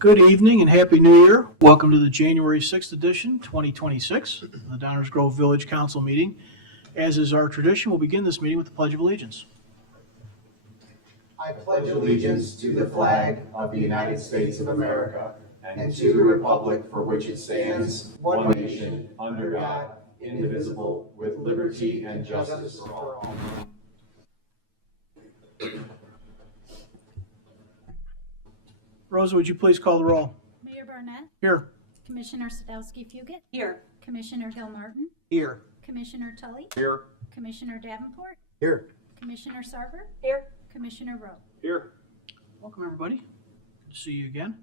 Good evening and Happy New Year. Welcome to the January 6th edition, 2026, of the Downers Grove Village Council meeting. As is our tradition, we'll begin this meeting with the Pledge of Allegiance. I pledge allegiance to the flag of the United States of America and to the republic for which it stands, one nation, under God, indivisible, with liberty and justice for all. Rosa, would you please call the roll? Mayor Barnett, Here. Commissioner Sadowski-Fugit, Here. Commissioner Gilmartin, Here. Commissioner Tully, Here. Commissioner Davenport, Here. Commissioner Sarver, Here. Commissioner Rowe. Here. Welcome, everybody. Good to see you again.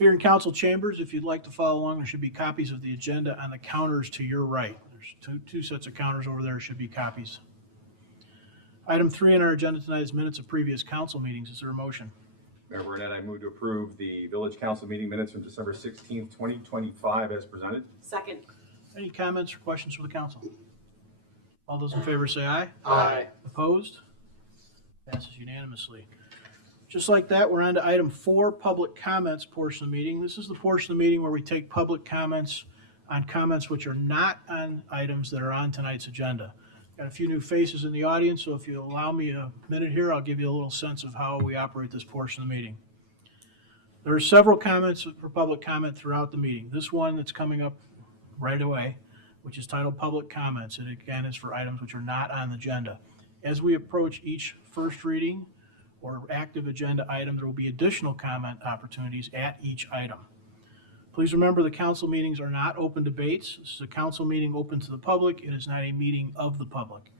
Here in council chambers, if you'd like to follow along, there should be copies of the agenda on the counters to your right. There's two sets of counters over there, should be copies. Item 3 on our agenda tonight is minutes of previous council meetings. Is there a motion? Mayor Burnett, I move to approve the village council meeting minutes from December 16th, 2025 as presented. Second. Any comments or questions from the council? All those in favor say aye. Aye. Opposed? Passes unanimously. Just like that, we're on to item 4, public comments portion of the meeting. This is the portion of the meeting where we take public comments on comments which are not on items that are on tonight's agenda. Got a few new faces in the audience, so if you allow me a minute here, I'll give you a little sense of how we operate this portion of the meeting. There are several comments for public comment throughout the meeting. This one that's coming up right away, which is titled Public Comments, and again is for items which are not on the agenda. As we approach each first reading or active agenda item, there will be additional comment opportunities at each item. Please remember the council meetings are not open debates. This is a council meeting open to the public. It is not a meeting of the public.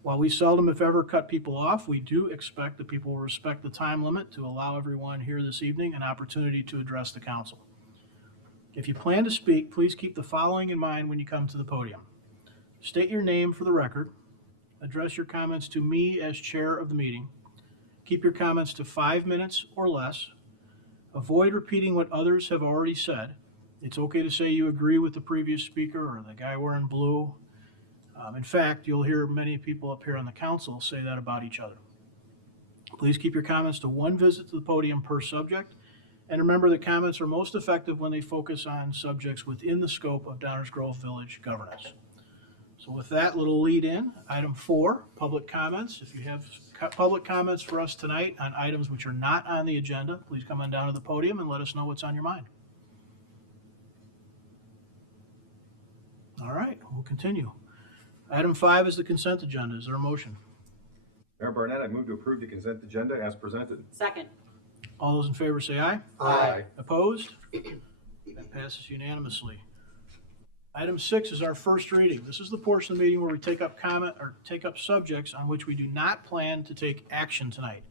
While we seldom, if ever, cut people off, we do expect that people will respect the time limit to allow everyone here this evening an opportunity to address the council. If you plan to speak, please keep the following in mind when you come to the podium. State your name for the record. Address your comments to me as chair of the meeting. Keep your comments to 5 minutes or less. Avoid repeating what others have already said. It's okay to say you agree with the previous speaker or the guy wearing blue. In fact, you'll hear many people up here on the council say that about each other. Please keep your comments to 1 visit to the podium per subject. And remember, the comments are most effective when they focus on subjects within the scope of Downers Grove Village governance. So with that little lead in, item 4, public comments. If you have public comments for us tonight on items which are not on the agenda, please come on down to the podium and let us know what's on your mind. All right, we'll continue. Item 5 is the consent agenda. Is there a motion? Mayor Burnett, I move to approve the consent agenda as presented. Second. All those in favor say aye. Aye. Opposed? That passes unanimously. Item 6 is our first reading. This is the portion of the meeting where we take up subjects on which we do not plan to take action tonight.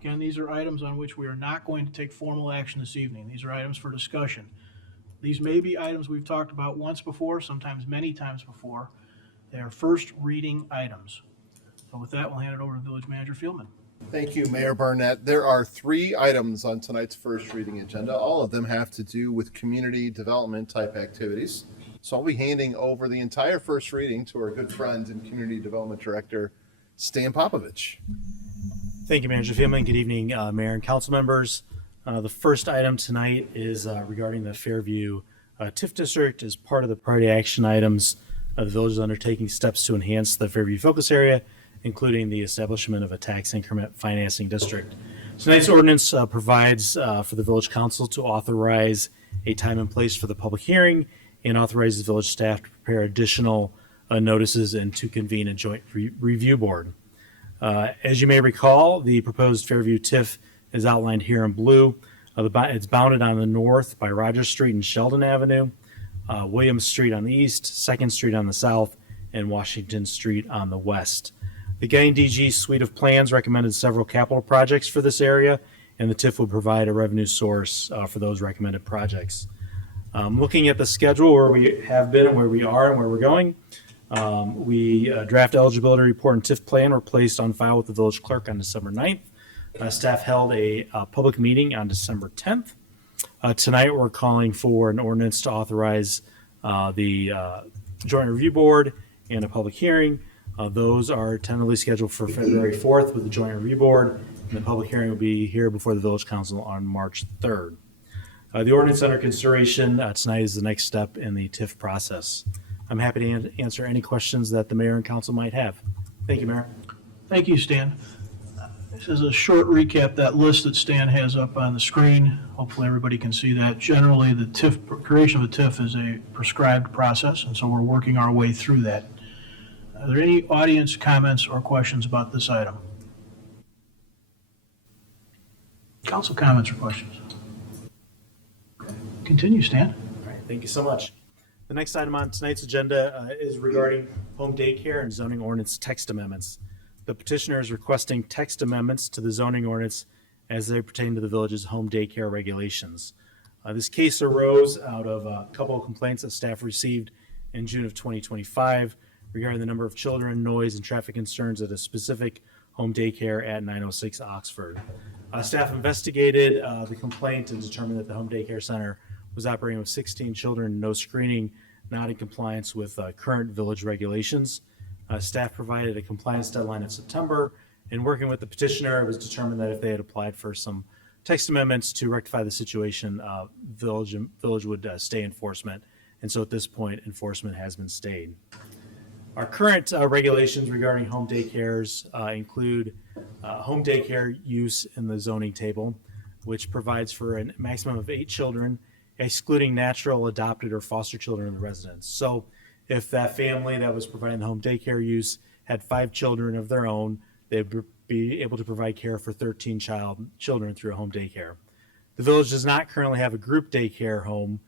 Again, these are items on which we are not going to take formal action this evening. These are items for discussion. These may be items we've talked about once before, sometimes many times before. They are first reading items. So with that, we'll hand it over to Village Manager Fieldman. Thank you, Mayor Barnett. There are 3 items on tonight's first reading agenda. All of them have to do with community development type activities. So I'll be handing over the entire first reading to our good friend and Community Development Director, Stan Popovich. Thank you, Manager Fieldman. Good evening, Mayor and council members. The first item tonight is regarding the Fairview TIF district. As part of the priority action items, the village is undertaking steps to enhance the Fairview focus area, including the establishment of a tax increment financing district. Tonight's ordinance provides for the village council to authorize a time and place for the public hearing and authorizes the village staff to prepare additional notices and to convene a joint review board. As you may recall, the proposed Fairview TIF is outlined here in blue. It's bounded on the north by Rogers Street and Sheldon Avenue, Williams Street on the east, 2nd Street on the south, and Washington Street on the west. The Getting DG suite of plans recommended several capital projects for this area, and the TIF would provide a revenue source for those recommended projects. Looking at the schedule where we have been and where we are and where we're going, draft eligibility report and TIF plan were placed on file with the village clerk on December 9th. Staff held a public meeting on December 10th. Tonight we're calling for an ordinance to authorize the joint review board and a public hearing. Those are tentatively scheduled for February 4th with the joint review board, and the public hearing will be here before the village council on March 3rd. The ordinance under consideration tonight is the next step in the TIF process. I'm happy to answer any questions that the mayor and council might have. Thank you, Mayor. Thank you, Stan. This is a short recap, that list that Stan has up on the screen. Hopefully, everybody can see that. Generally, the TIF, creation of a TIF is a prescribed process, and so we're working our way through that. Are there any audience comments or questions about this item? Council comments or questions? Okay. Continue, Stan. All right, thank you so much. The next item on tonight's agenda is regarding home daycare and zoning ordinance text amendments. The petitioner is requesting text amendments to the zoning ordinance as they pertain to the village's home daycare regulations. This case arose out of a couple of complaints that staff received in June of 2025 regarding the number of children, noise, and traffic concerns at a specific home daycare at 906 Oxford. Staff investigated the complaint and determined that the home daycare center was operating with 16 children, no screening, not in compliance with current village regulations. Staff provided a compliance deadline of September, and working with the petitioner, it was determined that if they had applied for some text amendments to rectify the situation, village would stay enforcement. And so at this point, enforcement has been stayed. Our current regulations regarding home daycares include home daycare use in the zoning table, which provides for a maximum of 8 children, excluding natural, adopted, or foster children in the residence. So if that family that was providing the home daycare use had 5 children of their own, they'd be able to provide care for 13 children through a home daycare. The village does not currently have a group daycare home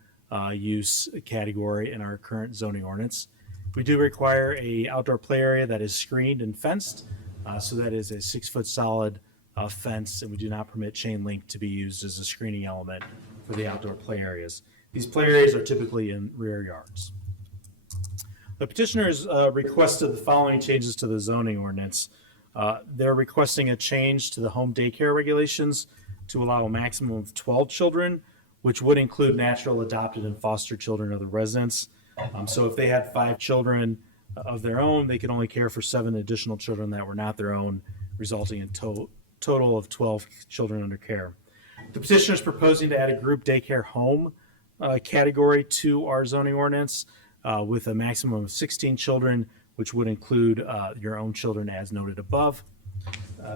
use category in our current zoning ordinance. We do require a outdoor play area that is screened and fenced, so that is a 6-foot solid fence, and we do not permit chain link to be used as a screening element for the outdoor play areas. These play areas are typically in rear yards. The petitioners requested the following changes to the zoning ordinance. They're requesting a change to the home daycare regulations to allow a maximum of 12 children, which would include natural, adopted, and foster children of the residents. So if they had 5 children of their own, they could only care for 7 additional children that were not their own, resulting in total of 12 children under care. The petitioner is proposing to add a group daycare home category to our zoning ordinance with a maximum of 16 children, which would include your own children as noted above.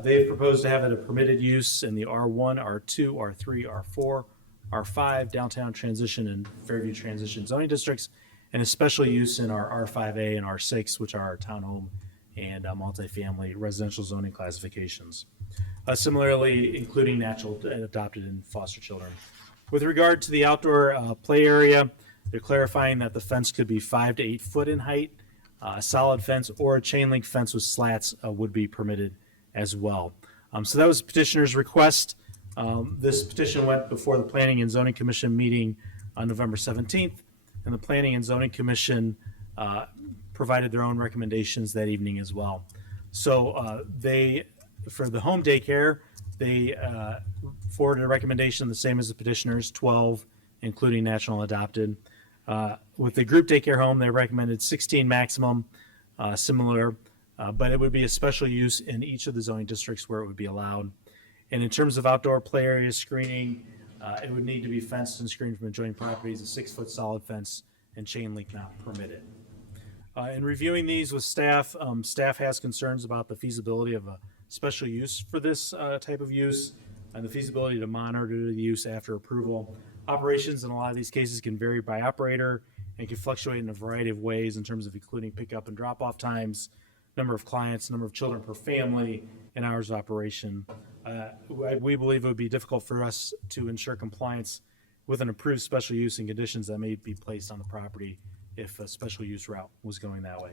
They have proposed to have it a permitted use in the R1, R2, R3, R4, R5, Downtown Transition and Fairview Transition zoning districts, and a special use in our R5A and R6, which are our townhome and multifamily residential zoning classifications. Similarly, including natural, adopted, and foster children. With regard to the outdoor play area, they're clarifying that the fence could be 5 to 8 foot in height. A solid fence or a chain link fence with slats would be permitted as well. So that was the petitioner's request. This petition went before the Planning and Zoning Commission meeting on November 17th, and the Planning and Zoning Commission provided their own recommendations that evening as well. So for the home daycare, they forwarded a recommendation the same as the petitioners, 12, including natural adopted. With the group daycare home, they recommended 16 maximum, similar, but it would be a special use in each of the zoning districts where it would be allowed. And in terms of outdoor play area screening, it would need to be fenced and screened from adjoining properties, a 6-foot solid fence, and chain link not permitted. In reviewing these with staff, staff has concerns about the feasibility of a special use for this type of use and the feasibility to monitor the use after approval. Operations in a lot of these cases can vary by operator and can fluctuate in a variety of ways in terms of including pickup and drop-off times, number of clients, number of children per family, and hours of operation. We believe it would be difficult for us to ensure compliance with an approved special use and conditions that may be placed on the property if a special use route was going that way.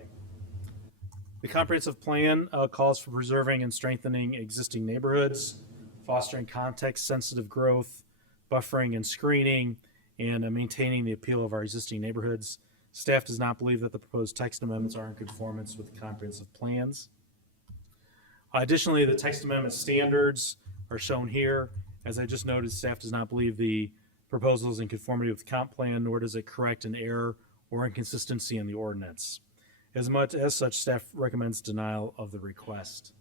The comprehensive plan calls for preserving and strengthening existing neighborhoods, fostering context-sensitive growth, buffering and screening, and maintaining the appeal of our existing neighborhoods. Staff does not believe that the proposed text amendments are in conformance with the comprehensive plans. Additionally, the text amendment standards are shown here. As I just noted, staff does not believe the proposal is in conformity with the comp plan, nor does it correct an error or inconsistency in the ordinance. As such, staff recommends denial of the request.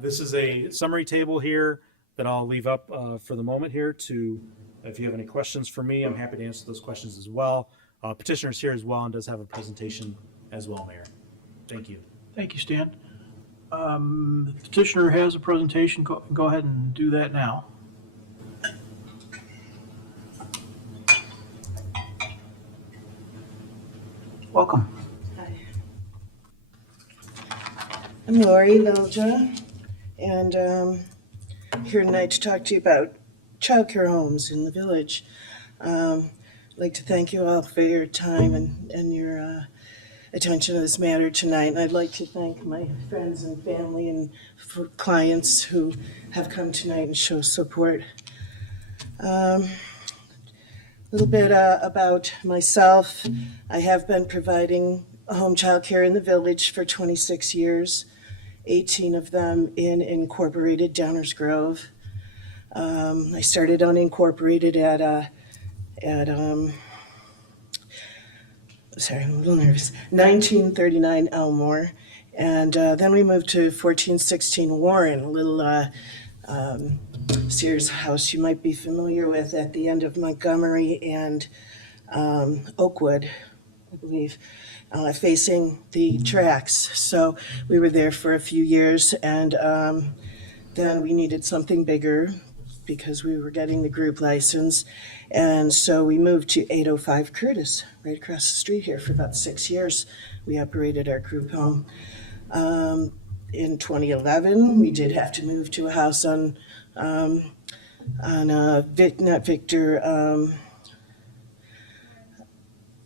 This is a summary table here that I'll leave up for the moment here to If you have any questions for me, I'm happy to answer those questions as well. Petitioner's here as well and does have a presentation as well, Mayor. Thank you. Thank you, Stan. The petitioner has a presentation. Go ahead and do that now. Welcome. Hi. I'm Lori Vilja, and I'm here tonight to talk to you about childcare homes in the village. I'd like to thank you all for your time and your attention to this matter tonight. And I'd like to thank my friends and family and for clients who have come tonight and show support. A little bit about myself. I have been providing home childcare in the village for 26 years, 18 of them in incorporated Downers Grove. I started unincorporated sorry, I'm a little nervous, 1939 Elmore. And then we moved to 1416 Warren, a little Sears house you might be familiar with at the end of Montgomery and Oakwood, I believe, facing the tracks. So we were there for a few years, and then we needed something bigger because we were getting the group license. And so we moved to 805 Curtis, right across the street here. For about 6 years, we operated our group home. In 2011, we did have to move to a house on not Victor,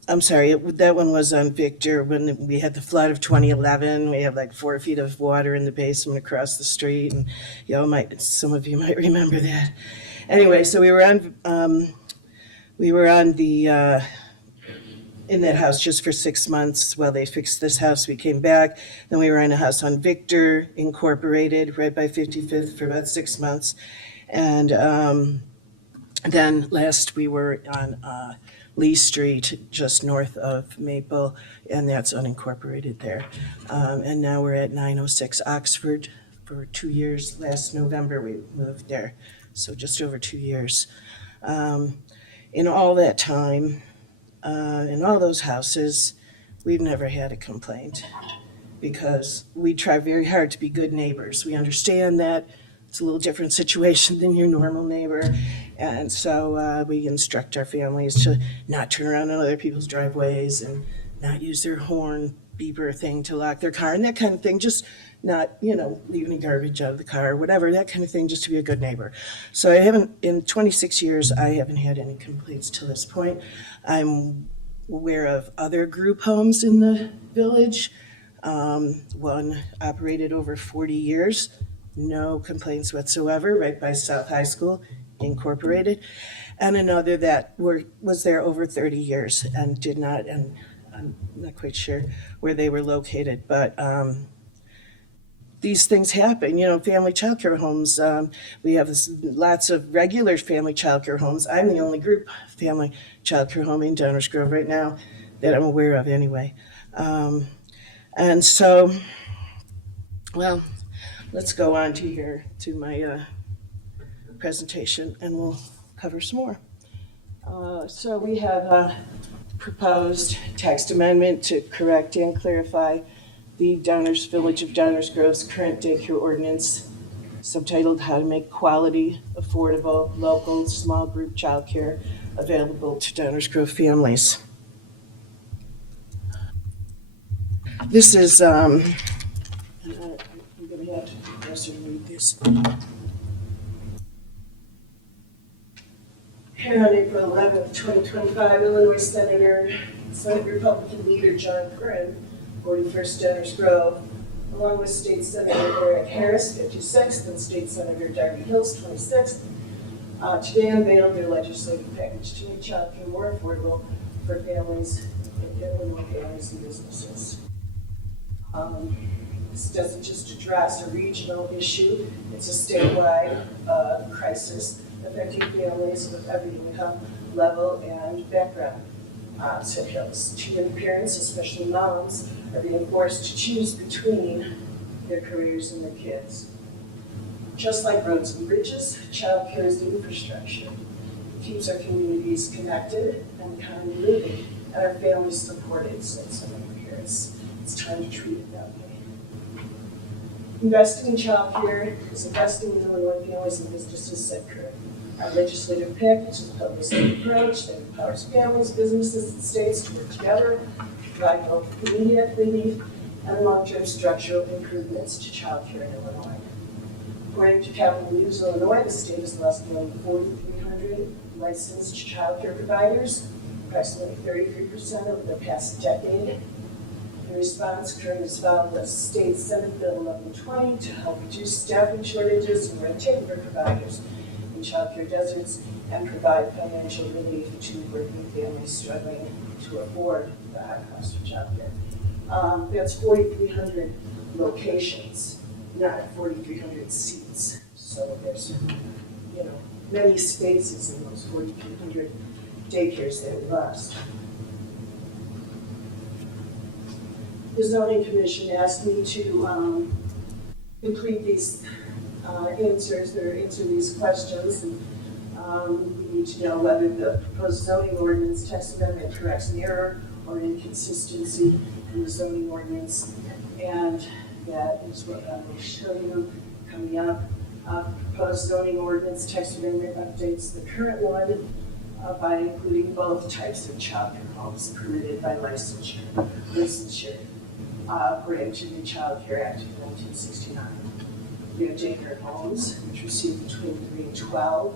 I'm sorry, that one was on Victor when we had the flood of 2011. We had like 4 feet of water in the basement across the street, and some of you might remember that. Anyway, so we were on the in that house just for 6 months while they fixed this house. We came back. Then we were in a house on Victor, incorporated, right by 55th for about 6 months. And then last we were on Lee Street, just north of Maple, and that's unincorporated there. And now we're at 906 Oxford for 2 years. Last November we moved there, so just over 2 years. In all that time, in all those houses, we've never had a complaint because we try very hard to be good neighbors. We understand that it's a little different situation than your normal neighbor. And so we instruct our families to not turn around on other people's driveways and not use their horn beeper thing to lock their car and that kind of thing. Just not, leave any garbage out of the car or whatever, that kind of thing, just to be a good neighbor. So in 26 years, I haven't had any complaints to this point. I'm aware of other group homes in the village. One operated over 40 years, no complaints whatsoever, right by South High School, incorporated. And another that was there over 30 years and did not, and I'm not quite sure where they were located, but these things happen, family childcare homes. We have lots of regular family childcare homes. I'm the only group family childcare home in Downers Grove right now that I'm aware of anyway. And so, well, let's go on to my presentation and we'll cover some more. So we have a proposed text amendment to correct and clarify the Village of Downers Grove's current daycare ordinance, subtitled How to Make Quality, Affordable, Local, Small Group Childcare Available to Downers Grove Families. This is, I'm going to have to also read this. Here on April 11th, 2025, Illinois Senate Republican leader John Curran, 41st Downers Grove, along with State Senator Eric Harris, 56th, and State Senator Darby Hills, 26th, today unveiled their legislative package to make childcare more affordable for families, Illinois families and businesses. This doesn't just address a regional issue, it's a statewide crisis affecting families of every income level and background. Too many parents, especially moms, are being forced to choose between their careers and their kids. Just like roads and bridges, childcare is the infrastructure. keeps our communities connected and kind of moving, and our families supported since so many years. It's time to treat it that way. Investing in childcare is investing in Illinois families and businesses, said Kurt. Our legislative pick, which is a public-state approach that empowers families, businesses, and states to work together to provide both immediate relief and long-term structural improvements to childcare in Illinois. According to Capital News Illinois, the state has lost more than 4,300 licensed childcare providers, approximately 33% over the past decade. In response, Kern has filed the state Senate Bill 1120 to help reduce staffing shortages and red tape for providers in childcare deserts and provide financial relief to working families struggling to afford the high cost of childcare. That's 4,300 locations, not 4,300 seats. So there's, many spaces in those 4,300 daycares that we lost. The zoning commission asked me to complete these answers or answer these questions. And we need to know whether the proposed zoning ordinance text amendment corrects an error or inconsistency in the zoning ordinance. And that is what I will show you coming up. Proposed zoning ordinance text amendment updates the current one by including both types of childcare homes permitted by licensure according to the Child Care Act of 1969. We have daycare homes, which receive between 3 and 12,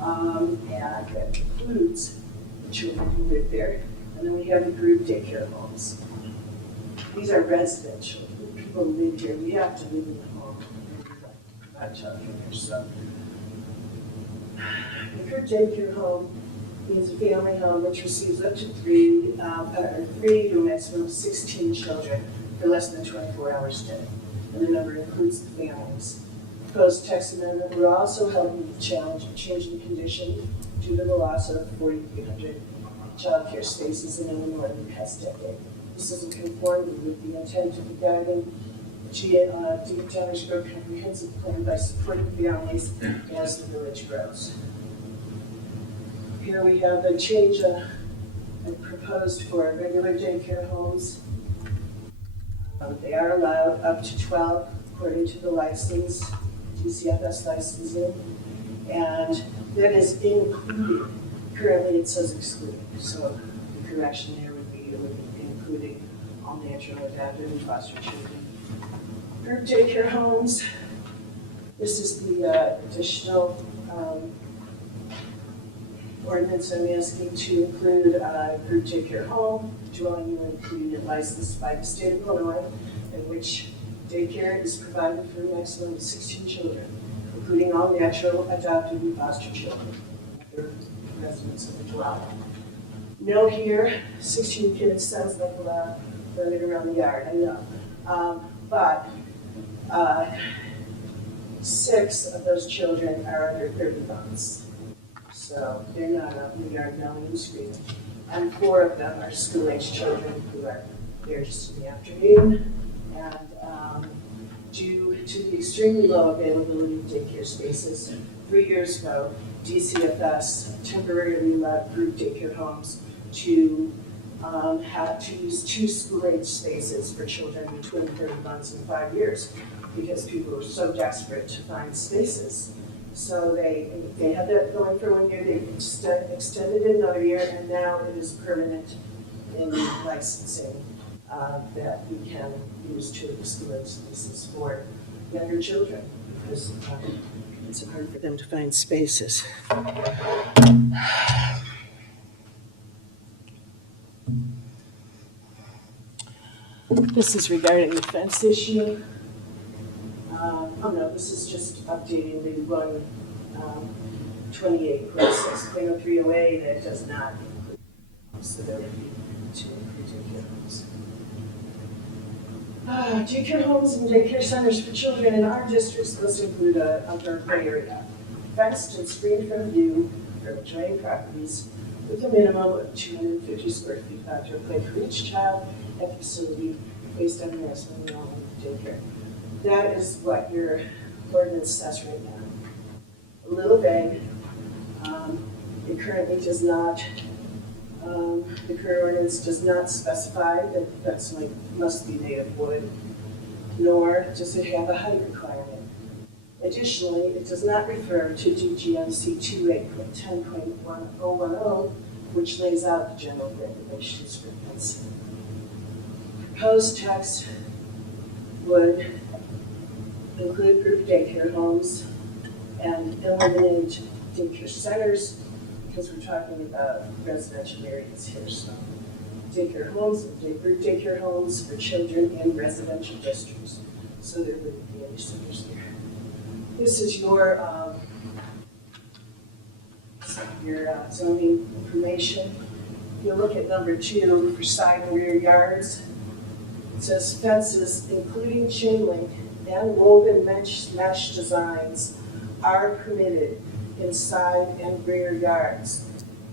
and that includes the children who live there. And then we have the group daycare homes. These are residential. People who live here, we have to live in the home and provide childcare. So, a group daycare home means a family home which receives up to three to a maximum of 16 children for less than 24 hours a day. And the number includes the families. Proposed text amendment will also help meet the challenge of changing condition due to the loss of 4,300 child care spaces in Illinois in the past decade. This is in conformity with the intent of the guiding Towners Grove Comprehensive Plan by supporting families as the village grows. Here we have a change proposed for regular daycare homes. They are allowed up to 12 according to the license, DCFS licensing, and that is included. Currently it says excluded, so the correction there would be including all natural, adaptive, and foster children. Group daycare homes. This is the additional ordinance I'm asking to include a group daycare home, dwelling unit including licensed by the state of Illinois, in which daycare is provided for a maximum of 16 children, including all natural, adopted, and foster children. They're residents of the dwelling. No here, 16 kids sounds like a lot running around the yard, I know. But 6 of those children are under 30 months. So they're not out in the yard yelling and screaming. And 4 of them are school-age children who are there just in the afternoon. And due to the extremely low availability of daycare spaces, 3 years ago, DCFS temporarily allowed group daycare homes to have to use 2 school-age spaces for children between 30 months and 5 years because people were so desperate to find spaces. So they had that going for 1 year, they extended it another year, and now it is permanent in licensing that we can use 2 of the school-age spaces for younger children because it's hard for them to find spaces. This is regarding the fence issue. Oh no, this is just updating the 28.6.0308 that does not include, so there would be 2 daycare homes. Daycare homes and daycare centers for children in our districts must include an outdoor play area, fenced and screened from view from adjoining properties with a minimum of 250 square feet of outdoor play for each child at the facility based on the maximum enrollment of daycare. That is what your ordinance says right now. A little vague. It currently does not, the current ordinance does not specify that fence length must be native wood, nor does it have a height requirement. Additionally, it does not refer to DGMC 28.10.1010, which lays out the general regulations for fencing. Proposed text would include group daycare homes and eliminate daycare centers, because we're talking about residential areas here, so daycare homes, group daycare homes for children in residential districts, so there wouldn't be any centers there. This is your zoning information. If you look at number 2 for side and rear yards, it says fences, including chain link and woven mesh designs, are permitted in side and rear yards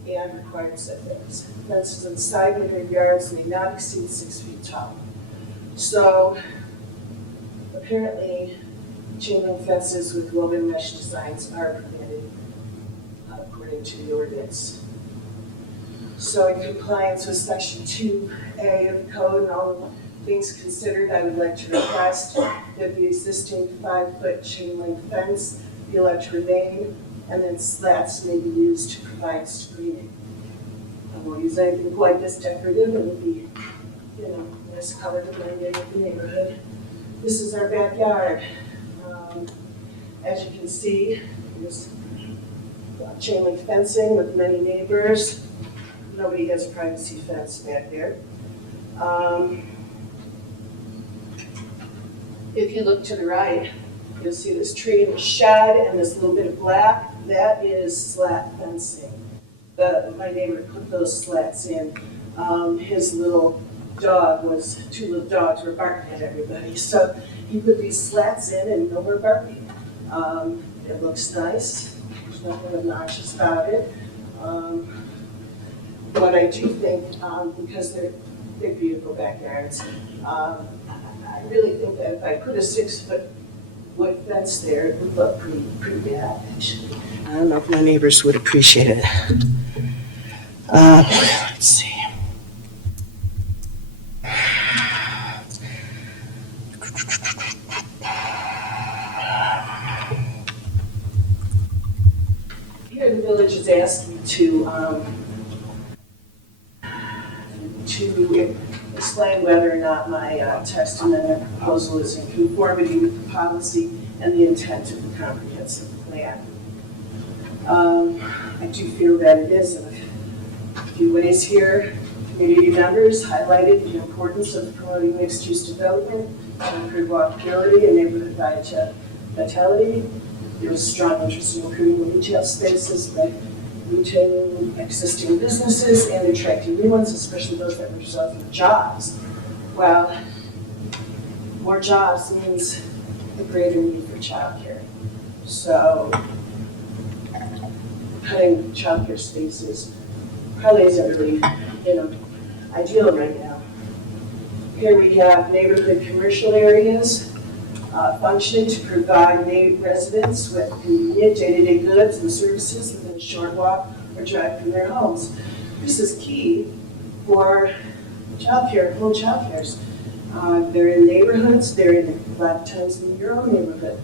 and required setbacks. Fences in side and rear yards may not exceed 6 feet tall. So apparently, chain link fences with woven mesh designs are permitted according to the ordinance. So in compliance with section 2A of the code and all things considered, I would like to request that the existing 5-foot chain link fence be allowed to remain, and then slats may be used to provide screening. I won't use anything quite this decorative, it would be, nice color to blend in with the neighborhood. This is our backyard. As you can see, there's chain link fencing with many neighbors. Nobody has a privacy fence back there. If you look to the right, you'll see this tree in the shed and this little bit of black. That is slat fencing. My neighbor put those slats in. His little dog two little dogs were barking at everybody. So he put these slats in and no more barking. It looks nice. There's nothing obnoxious about it. But I do think, because they're beautiful backyards, I really think that if I put a 6-foot wood fence there, it would look pretty bad, actually. I don't know if my neighbors would appreciate it. Let's see. Here the village has asked me to explain whether or not my text amendment proposal is in conformity with the policy and the intent of the comprehensive plan. I do feel that it is in a few ways here. Community members highlighted the importance of promoting mixed-use development to improve walkability and neighborhood vitality. There was strong interest in improving retail spaces by retaining existing businesses and attracting new ones, especially those that result in jobs. Well, more jobs means a greater need for childcare. So cutting childcare spaces probably isn't really, ideal right now. Here we have neighborhood commercial areas functioning to provide residents with convenient day-to-day goods and services within a short walk or drive from their homes. This is key for childcare, home childcares. They're in neighborhoods, they're in a lot of times in your own neighborhood.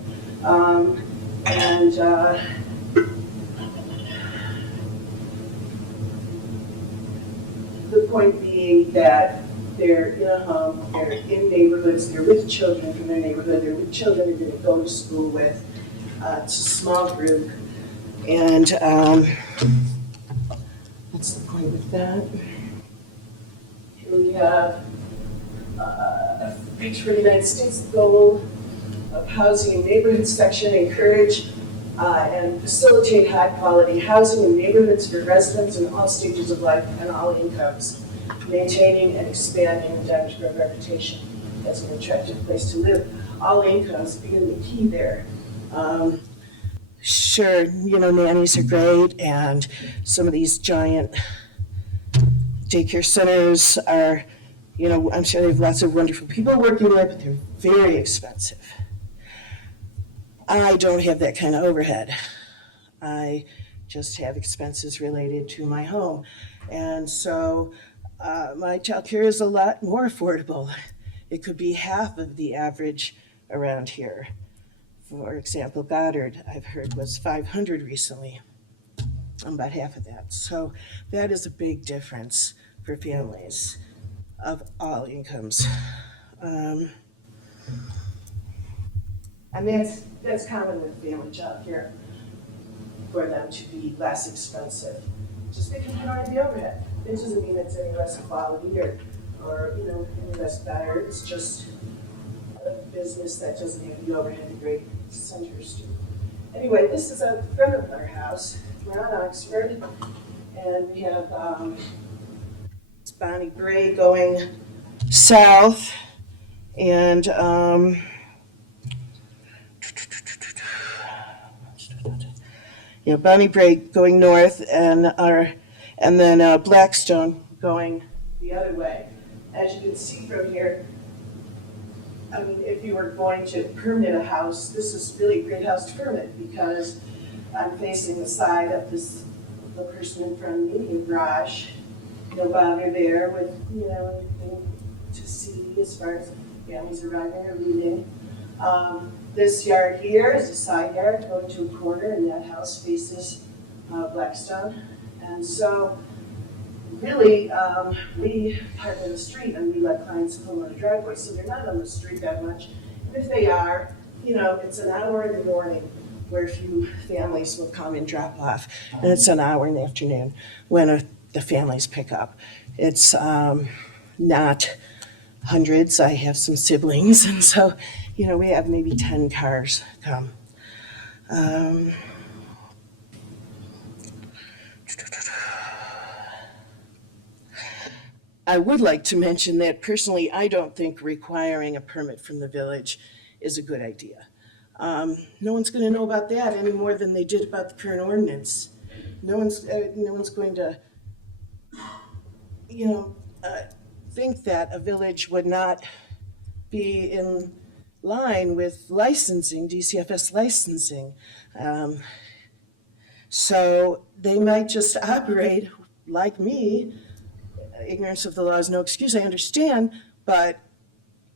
The point being that they're in a home, they're in neighborhoods, they're with children from their neighborhood, they're with children they're going to go to school with. It's a small group. And what's the point with that? Here we have a Picture for the United States goal of housing and neighborhood section, encourage and facilitate high-quality housing in neighborhoods for residents in all stages of life and all incomes, maintaining and expanding the Dyersburg reputation as an attractive place to live. All incomes being the key there. Sure, nannies are great, and some of these giant daycare centers are, I'm sure they have lots of wonderful people working there, but they're very expensive. I don't have that kind of overhead. I just have expenses related to my home. And so my childcare is a lot more affordable. It could be half of the average around here. For example, Goddard, I've heard, was $500 recently. I'm about half of that. So that is a big difference for families of all incomes. And that's common with family childcare, for them to be less expensive, just because you don't have the overhead. It doesn't mean it's any less quality or any less better. It's just a business that doesn't have the overhead the great centers do. Anyway, this is a front of our house. We're on Oxford, and we have Bonnie Bray going south, and Bonnie Bray going north, and then Blackstone going the other way. As you can see from here, I mean, if you were going to permit a house, this is really a great house to permit, because I'm facing the side of the person in front of me, in garage. No bother there with, anything to see as far as families arriving or leaving. This yard here is a side yard going to a corner, and that house faces Blackstone. And so really, we park in the street and we let clients pull in the driveway, so they're not on the street that much. And if they are, it's an hour in the morning where a few families will come and drop off, and it's an hour in the afternoon when the families pick up. It's not hundreds. I have some siblings, and so, we have maybe 10 cars come. I would like to mention that personally, I don't think requiring a permit from the village is a good idea. No one's going to know about that any more than they did about the current ordinance. No one's going to, think that a village would not be in line with licensing, DCFS licensing. So they might just operate like me. Ignorance of the law is no excuse, I understand, but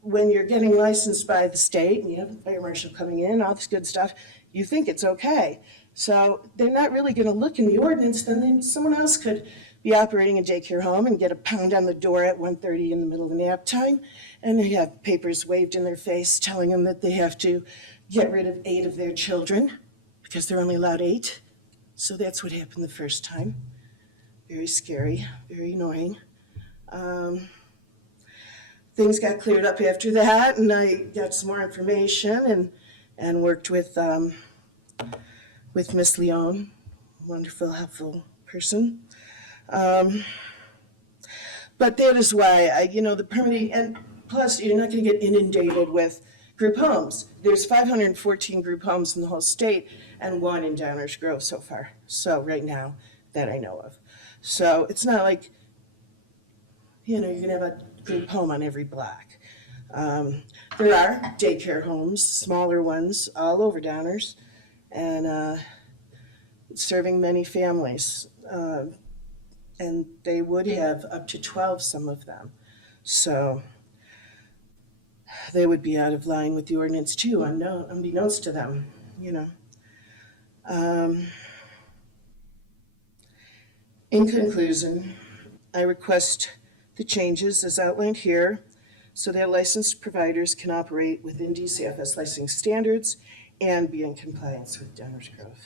when you're getting licensed by the state and you have a fire marshal coming in, all this good stuff, you think it's okay. So they're not really going to look in the ordinance. Then someone else could be operating a daycare home and get a pound on the door at 1:30 in the middle of nap time, and they have papers waved in their face telling them that they have to get rid of 8 of their children because they're only allowed 8. So that's what happened the first time. Very scary, very annoying. Things got cleared up after that, and I got some more information and worked with Miss Leone, wonderful, helpful person. But that is why the permitting, and plus you're not going to get inundated with group homes. There's 514 group homes in the whole state, and 1 in Downers Grove so far. So right now that I know of. So it's not like you're going to have a group home on every block. There are daycare homes, smaller ones, all over Downers, and serving many families. And they would have up to 12, some of them. So they would be out of line with the ordinance too, unbeknownst to them, In conclusion, I request the changes as outlined here so that licensed providers can operate within DCFS licensing standards and be in compliance with Downers Grove.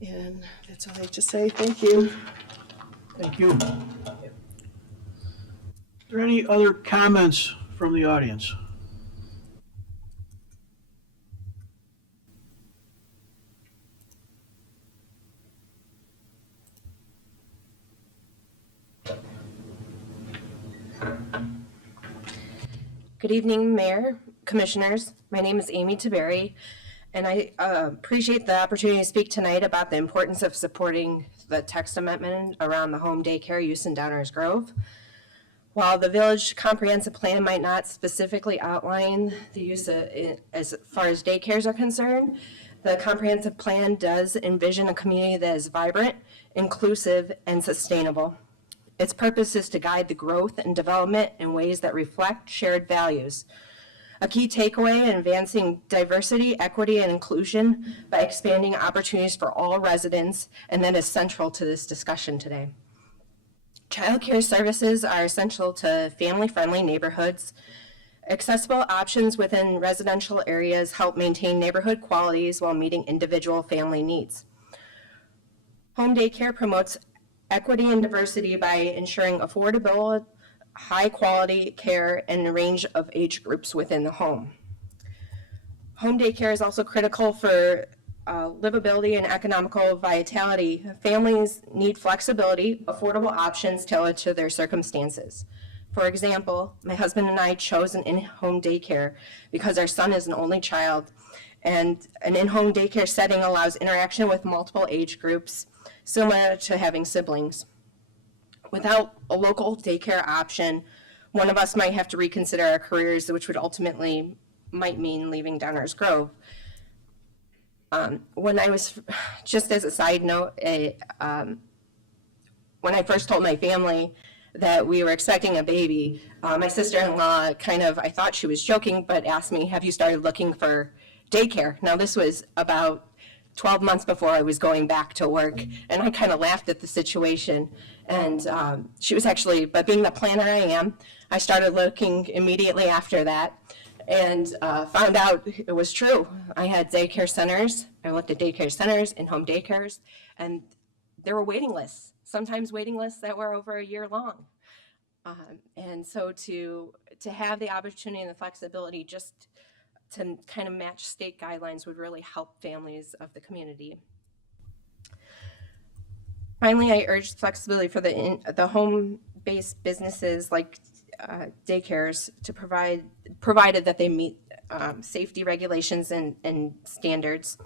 And that's all I have to say. Thank you. Thank you. Are there any other comments from the audience? Good evening, Mayor, Commissioners. My name is Amy Taberry, and I appreciate the opportunity to speak tonight about the importance of supporting the text amendment around the home daycare use in Downers Grove. While the village comprehensive plan might not specifically outline the use as far as daycares are concerned, The comprehensive plan does envision a community that is vibrant, inclusive, and sustainable. Its purpose is to guide the growth and development in ways that reflect shared values. A key takeaway in advancing diversity, equity, and inclusion by expanding opportunities for all residents, and that is central to this discussion today. Child care services are essential to family-friendly neighborhoods. Accessible options within residential areas help maintain neighborhood qualities while meeting individual family needs. Home daycare promotes equity and diversity by ensuring affordable, high-quality care and a range of age groups within the home. Home daycare is also critical for livability and economical vitality. Families need flexibility, affordable options tailored to their circumstances. For example, my husband and I chose an in-home daycare because our son is an only child, and an in-home daycare setting allows interaction with multiple age groups, similar to having siblings. Without a local daycare option, one of us might have to reconsider our careers, which would ultimately might mean leaving Downers Grove. When I was, just as a side note, when I first told my family that we were expecting a baby, my sister-in-law I thought she was joking, but asked me, have you started looking for daycare? Now, this was about 12 months before I was going back to work, and I kind of laughed at the situation. And she was actually, but being the planner I am, I started looking immediately after that and found out it was true. I had daycare centers. I looked at daycare centers and home daycares, and there were waiting lists, sometimes waiting lists that were over a year long. And so to have the opportunity and the flexibility just to kind of match state guidelines would really help families of the community. Finally, I urge flexibility for the home-based businesses like daycares to provided that they meet safety regulations and standards.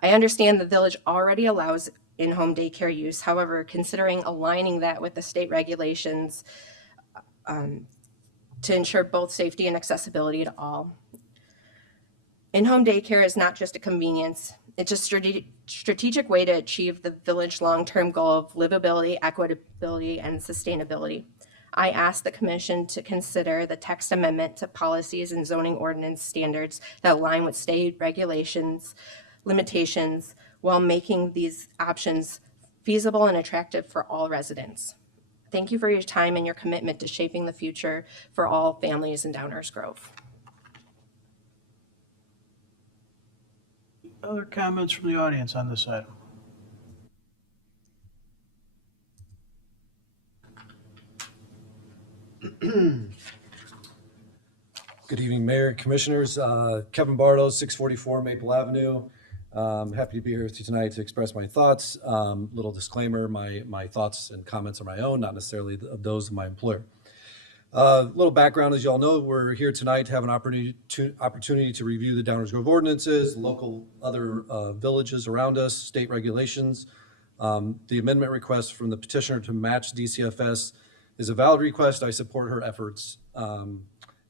I understand the village already allows in-home daycare use. However, considering aligning that with the state regulations to ensure both safety and accessibility to all. In-home daycare is not just a convenience. It's a strategic way to achieve the village long-term goal of livability, equitability, and sustainability. I ask the commission to consider the text amendment to policies and zoning ordinance standards that align with state regulations, limitations, while making these options feasible and attractive for all residents. Thank you for your time and your commitment to shaping the future for all families in Downers Grove. Other comments from the audience on this item? Good evening, Mayor and Commissioners. Kevin Barlow, 644 Maple Avenue. Happy to be here with you tonight to express my thoughts. Little disclaimer, my thoughts and comments are my own, not necessarily those of my employer. Little background, as you all know, we're here tonight to have an opportunity to review the Downers Grove ordinances, local other villages around us, state regulations. The amendment request from the petitioner to match DCFS is a valid request. I support her efforts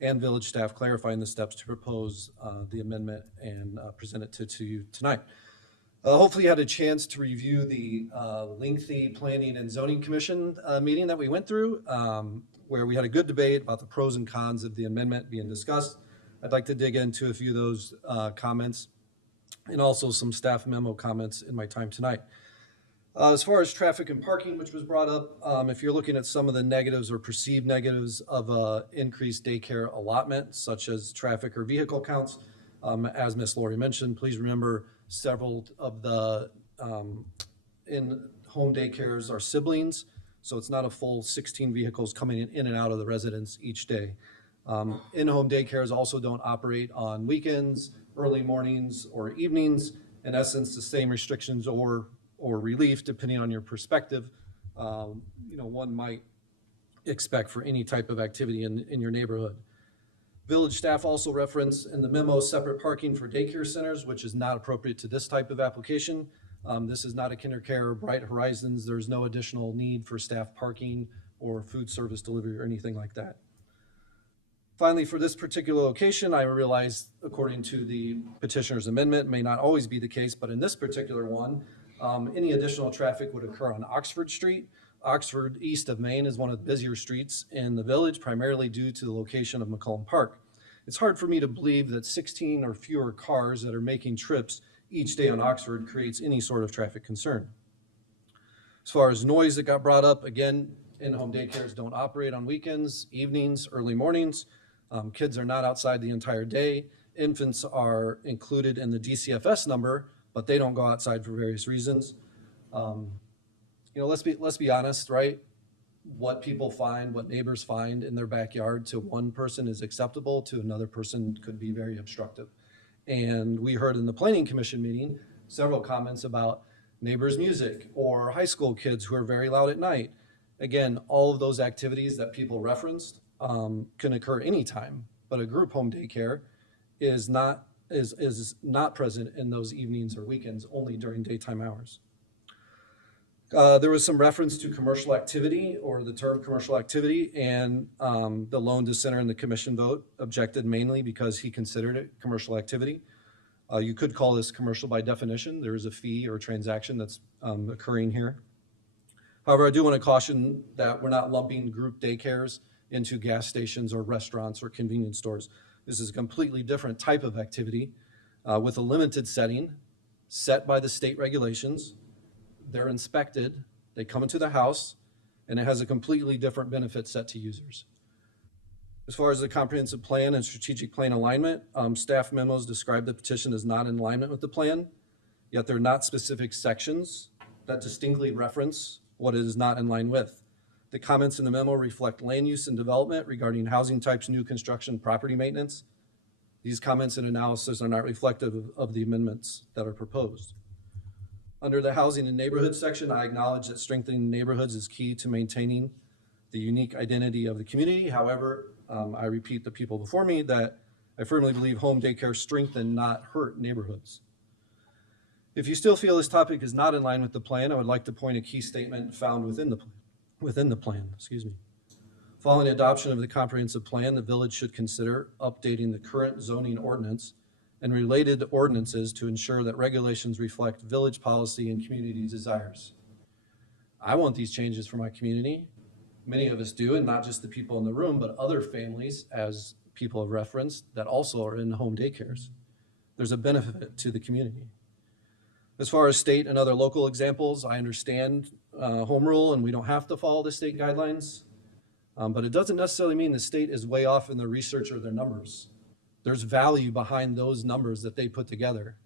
and village staff clarifying the steps to propose the amendment and present it to you tonight. Hopefully you had a chance to review the lengthy Planning and Zoning Commission meeting that we went through, where we had a good debate about the pros and cons of the amendment being discussed. I'd like to dig into a few of those comments and also some staff memo comments in my time tonight. As far as traffic and parking, which was brought up, if you're looking at some of the negatives or perceived negatives of increased daycare allotment, such as traffic or vehicle counts, as Ms. Lori mentioned, please remember several of the in-home daycares are siblings, so it's not a full 16 vehicles coming in and out of the residence each day. In-home daycares also don't operate on weekends, early mornings, or evenings. In essence, the same restrictions or relief, depending on your perspective, one might expect for any type of activity in your neighborhood. Village staff also reference in the memo separate parking for daycare centers, which is not appropriate to this type of application. This is not a KinderCare or Bright Horizons. There's no additional need for staff parking or food service delivery or anything like that. Finally, for this particular location, I realize, according to the petitioner's amendment, may not always be the case, but in this particular one, any additional traffic would occur on Oxford Street. Oxford, east of Main, is one of the busier streets in the village, primarily due to the location of McCollum Park. It's hard for me to believe that 16 or fewer cars that are making trips each day on Oxford creates any sort of traffic concern. As far as noise that got brought up, again, in-home daycares don't operate on weekends, evenings, early mornings. Kids are not outside the entire day. Infants are included in the DCFS number, but they don't go outside for various reasons. Let's be honest, right? What people find, what neighbors find in their backyard to one person is acceptable, to another person could be very obstructive. And we heard in the Planning Commission meeting several comments about neighbors' music or high school kids who are very loud at night. Again, all of those activities that people referenced can occur anytime, but a group home daycare is not present in those evenings or weekends, only during daytime hours. There was some reference to commercial activity, or the term commercial activity, and the lone dissenter in the commission vote objected mainly because he considered it commercial activity. You could call this commercial by definition. There is a fee or transaction that's occurring here. However, I do want to caution that we're not lumping group daycares into gas stations or restaurants or convenience stores. This is a completely different type of activity with a limited setting set by the state regulations. They're inspected, they come into the house, and it has a completely different benefit set to users. As far as the comprehensive plan and strategic plan alignment, staff memos describe the petition as not in alignment with the plan, yet they're not specific sections that distinctly reference what it is not in line with. The comments in the memo reflect land use and development regarding housing types, new construction, property maintenance. These comments and analysis are not reflective of the amendments that are proposed. Under the housing and neighborhood section, I acknowledge that strengthening neighborhoods is key to maintaining the unique identity of the community. However, I repeat the people before me that I firmly believe home daycare strengthen, not hurt neighborhoods. If you still feel this topic is not in line with the plan, I would like to point a key statement found within the plan. Following adoption of the comprehensive plan, the village should consider updating the current zoning ordinance and related ordinances to ensure that regulations reflect village policy and community desires. I want these changes for my community. Many of us do, and not just the people in the room, but other families, as people have referenced, that also are in home daycares. There's a benefit to the community. As far as state and other local examples, I understand home rule and we don't have to follow the state guidelines, but it doesn't necessarily mean the state is way off in their research or their numbers. There's value behind those numbers that they put together.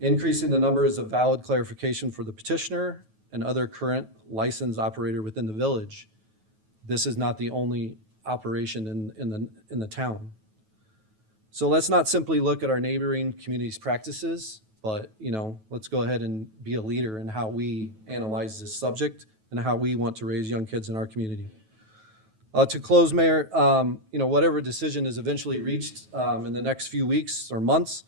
Increasing the number is a valid clarification for the petitioner and other current licensed operator within the village. This is not the only operation in the town. So let's not simply look at our neighboring communities' practices, but let's go ahead and be a leader in how we analyze this subject and how we want to raise young kids in our community. To close, Mayor, whatever decision is eventually reached in the next few weeks or months,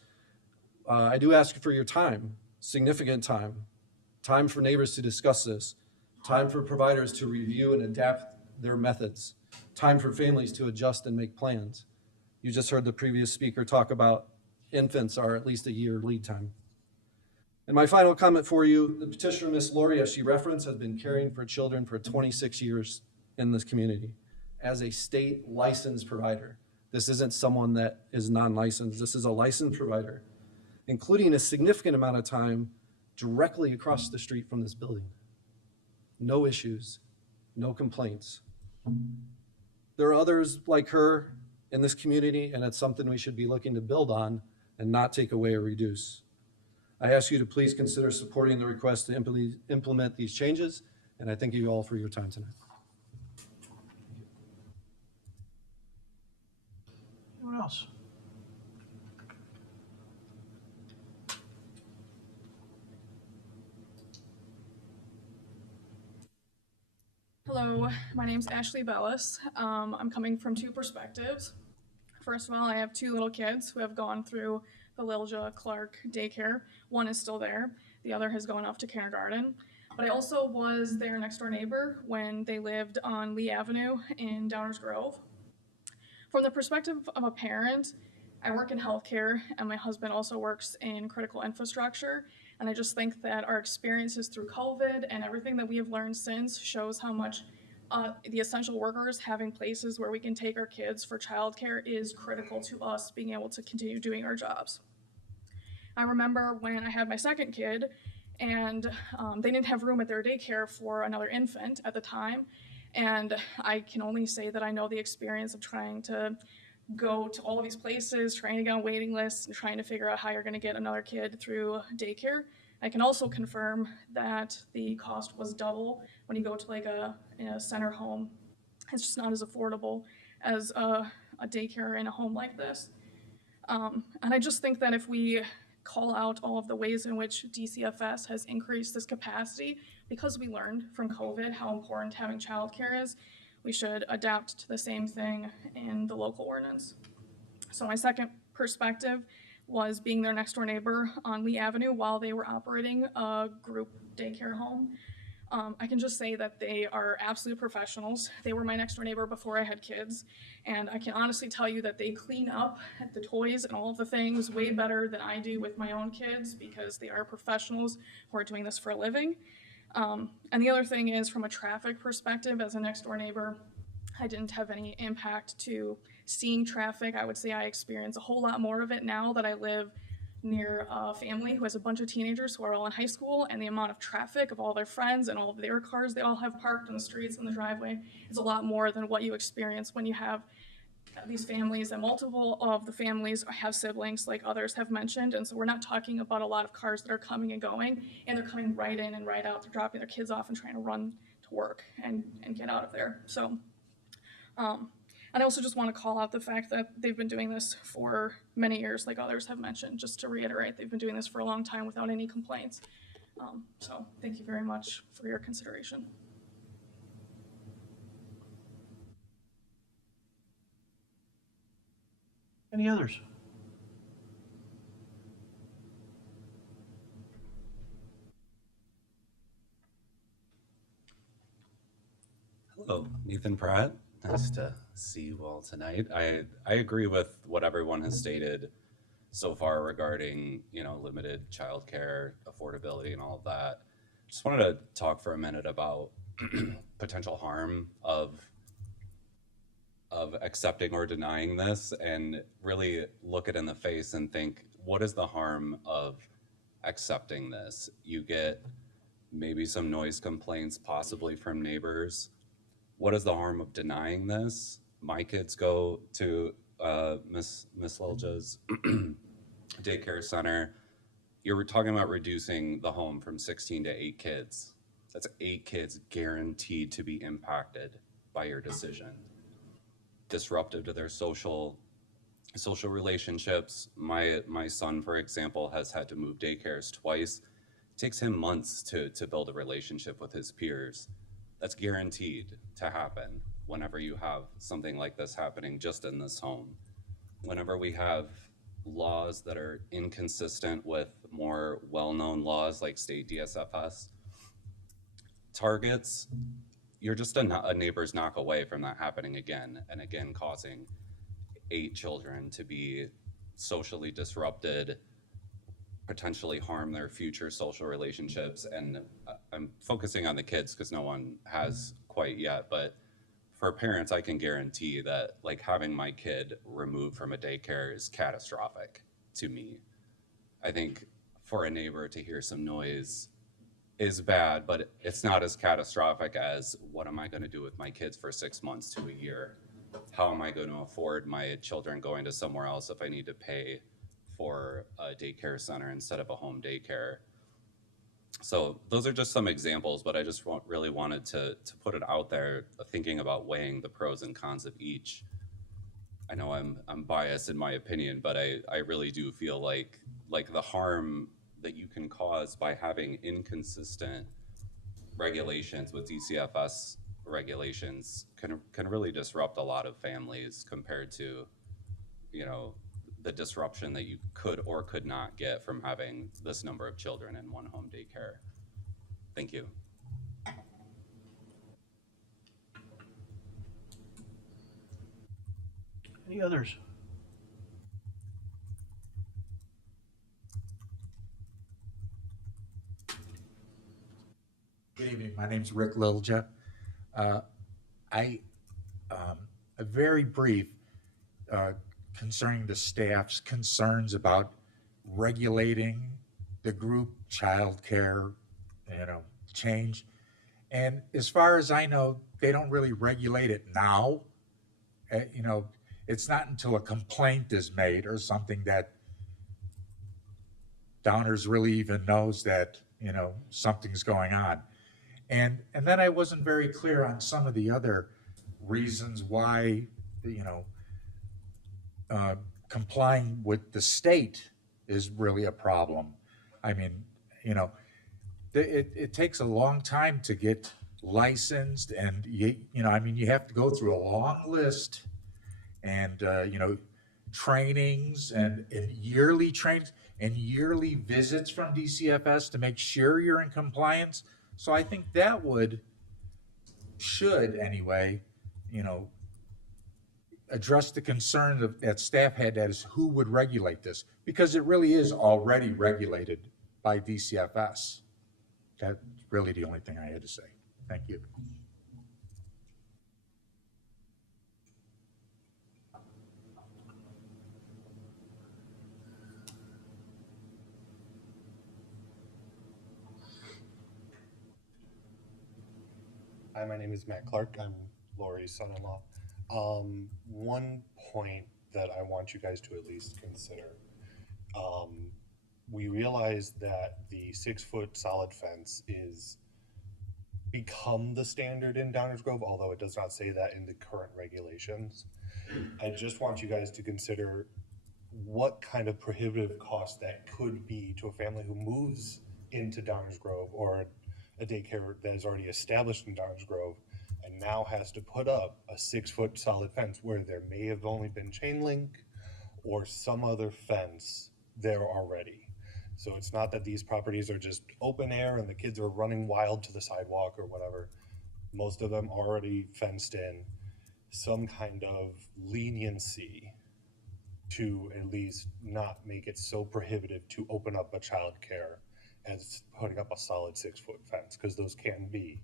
I do ask for your time, significant time for neighbors to discuss this, time for providers to review and adapt their methods, time for families to adjust and make plans. You just heard the previous speaker talk about infants are at least a year lead time. And my final comment for you, the petitioner, Ms. Lori, as she referenced, has been caring for children for 26 years in this community as a state licensed provider. This isn't someone that is non-licensed. This is a licensed provider, including a significant amount of time directly across the street from this building. No issues, no complaints. There are others like her in this community, and it's something we should be looking to build on and not take away or reduce. I ask you to please consider supporting the request to implement these changes, and I thank you all for your time tonight. Anyone else? Hello, my name's Ashley Bellis. I'm coming from two perspectives. First of all, I have two little kids who have gone through the Lilja Clark daycare. One is still there, the other has gone off to kindergarten. But I also was their next door neighbor when they lived on Lee Avenue in Downers Grove. From the perspective of a parent, I work in healthcare and my husband also works in critical infrastructure. And I just think that our experiences through COVID and everything that we have learned since shows how much the essential workers having places where we can take our kids for childcare is critical to us being able to continue doing our jobs. I remember when I had my second kid and they didn't have room at their daycare for another infant at the time. And I can only say that I know the experience of trying to go to all of these places, trying to get on waiting lists, and trying to figure out how you're going to get another kid through daycare. I can also confirm that the cost was double when you go to like a center home. It's just not as affordable as a daycare in a home like this. And I just think that if we call out all of the ways in which DCFS has increased this capacity, because we learned from COVID how important having childcare is, we should adapt to the same thing in the local ordinance. So my second perspective was being their next door neighbor on Lee Avenue while they were operating a group daycare home. I can just say that they are absolute professionals. They were my next door neighbor before I had kids. And I can honestly tell you that they clean up the toys and all of the things way better than I do with my own kids because they are professionals who are doing this for a living. And the other thing is, from a traffic perspective, as a next door neighbor, I didn't have any impact to seeing traffic. I would say I experience a whole lot more of it now that I live near a family who has a bunch of teenagers who are all in high school, and the amount of traffic of all their friends and all of their cars they all have parked in the streets and the driveway is a lot more than what you experience when you have these families, and multiple of the families have siblings like others have mentioned. And so we're not talking about a lot of cars that are coming and going, and they're coming right in and right out. They're dropping their kids off and trying to run to work and get out of there. So and I also just want to call out the fact that they've been doing this for many years, like others have mentioned. Just to reiterate, they've been doing this for a long time without any complaints. So thank you very much for your consideration. Any others? Hello, Nathan Pratt. Nice to see you all tonight. I agree with what everyone has stated so far regarding, limited childcare, affordability, and all of that. Just wanted to talk for a minute about potential harm of accepting or denying this, and really look it in the face and think, what is the harm of accepting this? You get maybe some noise complaints, possibly from neighbors. What is the harm of denying this? My kids go to Miss Lilja's daycare center. You're talking about reducing the home from 16 to 8 kids. That's 8 kids guaranteed to be impacted by your decision. Disruptive to their social relationships. My son, for example, has had to move daycares twice. It takes him months to build a relationship with his peers. That's guaranteed to happen whenever you have something like this happening just in this home. Whenever we have laws that are inconsistent with more well-known laws like state DSFS targets, you're just a neighbor's knock away from that happening again and again, causing 8 children to be socially disrupted, potentially harm their future social relationships. And I'm focusing on the kids because no one has quite yet, but for parents, I can guarantee that like having my kid removed from a daycare is catastrophic to me. I think for a neighbor to hear some noise is bad, but it's not as catastrophic as what am I going to do with my kids for 6 months to a year? How am I going to afford my children going to somewhere else if I need to pay for a daycare center instead of a home daycare? So those are just some examples, but I just really wanted to put it out there, thinking about weighing the pros and cons of each. I know I'm biased in my opinion, but I really do feel like the harm that you can cause by having inconsistent regulations with DCFS regulations can really disrupt a lot of families compared to, the disruption that you could or could not get from having this number of children in one home daycare. Thank you. Any others? Good evening. My name's Rick Lilja. A very brief concerning the staff's concerns about regulating the group childcare, change. And as far as I know, they don't really regulate it now. It's not until a complaint is made or something that Downers really even knows that, something's going on. And then I wasn't very clear on some of the other reasons why, complying with the state is really a problem. I mean, it takes a long time to get licensed, and you have to go through a long list, and trainings and yearly trainings and yearly visits from DCFS to make sure you're in compliance. So I think that should anyway, address the concern that staff had, that is who would regulate this, because it really is already regulated by DCFS. That's really the only thing I had to say. Thank you. Hi, my name is Matt Clark. I'm Lori's son-in-law. One point that I want you guys to at least consider. We realize that the 6-foot solid fence is become the standard in Downers Grove, although it does not say that in the current regulations. I just want you guys to consider what kind of prohibitive cost that could be to a family who moves into Downers Grove, or a daycare that is already established in Downers Grove, and now has to put up a 6-foot solid fence where there may have only been chain link or some other fence there already. So it's not that these properties are just open air and the kids are running wild to the sidewalk or whatever. Most of them already fenced in. Some kind of leniency to at least not make it so prohibitive to open up a child care as putting up a solid 6-foot fence, because those can be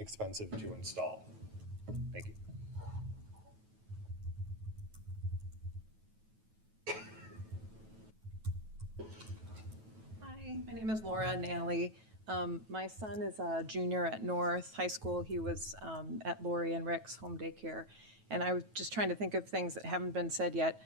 expensive to install. Thank you. Hi, my name is Laura Nally. My son is a junior at North High School. He was at Lori and Rick's home daycare. And I was just trying to think of things that haven't been said yet.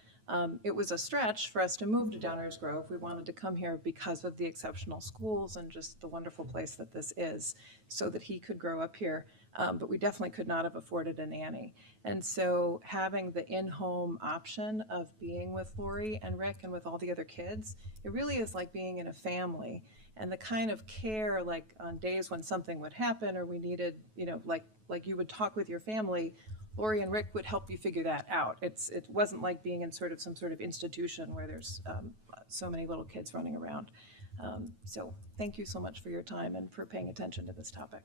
It was a stretch for us to move to Downers Grove. We wanted to come here because of the exceptional schools and just the wonderful place that this is, so that he could grow up here. But we definitely could not have afforded a nanny. And so having the in-home option of being with Lori and Rick and with all the other kids, it really is like being in a family. And the kind of care, like on days when something would happen or we needed, like you would talk with your family, Lori and Rick would help you figure that out. It wasn't like being in some sort of institution where there's so many little kids running around. So thank you so much for your time and for paying attention to this topic.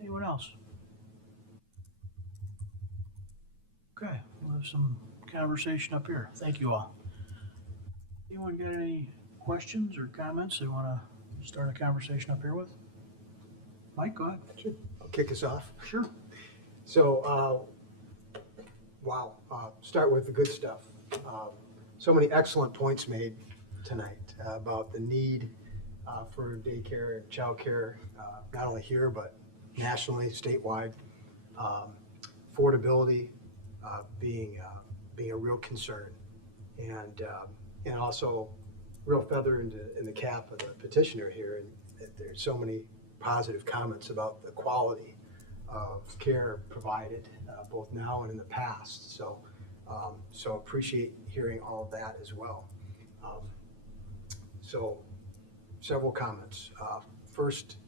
Anyone else? Okay, we'll have some conversation up here. Thank you all. Anyone got any questions or comments they want to start a conversation up here with? Mike, go ahead. Sure. I'll kick us off. Sure. So, start with the good stuff. So many excellent points made tonight about the need for daycare and childcare, not only here, but nationally, statewide. Affordability being a real concern, and also real feather in the cap of the petitioner here. And there's so many positive comments about the quality of care provided, both now and in the past. So appreciate hearing all of that as well. So several comments. First,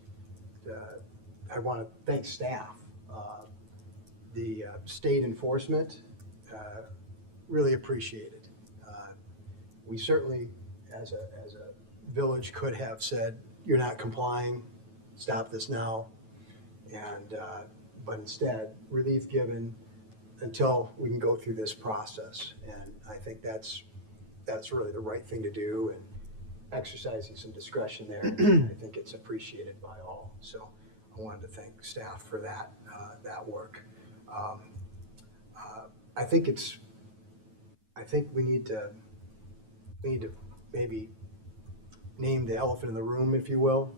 I want to thank staff. The state enforcement, really appreciate it. We certainly, as a village, could have said, "You're not complying. Stop this now." And but instead relief given until we can go through this process. And I think that's really the right thing to do, and exercising some discretion there. I think it's appreciated by all. So I wanted to thank staff for that, that work. I think we need to maybe name the elephant in the room, if you will.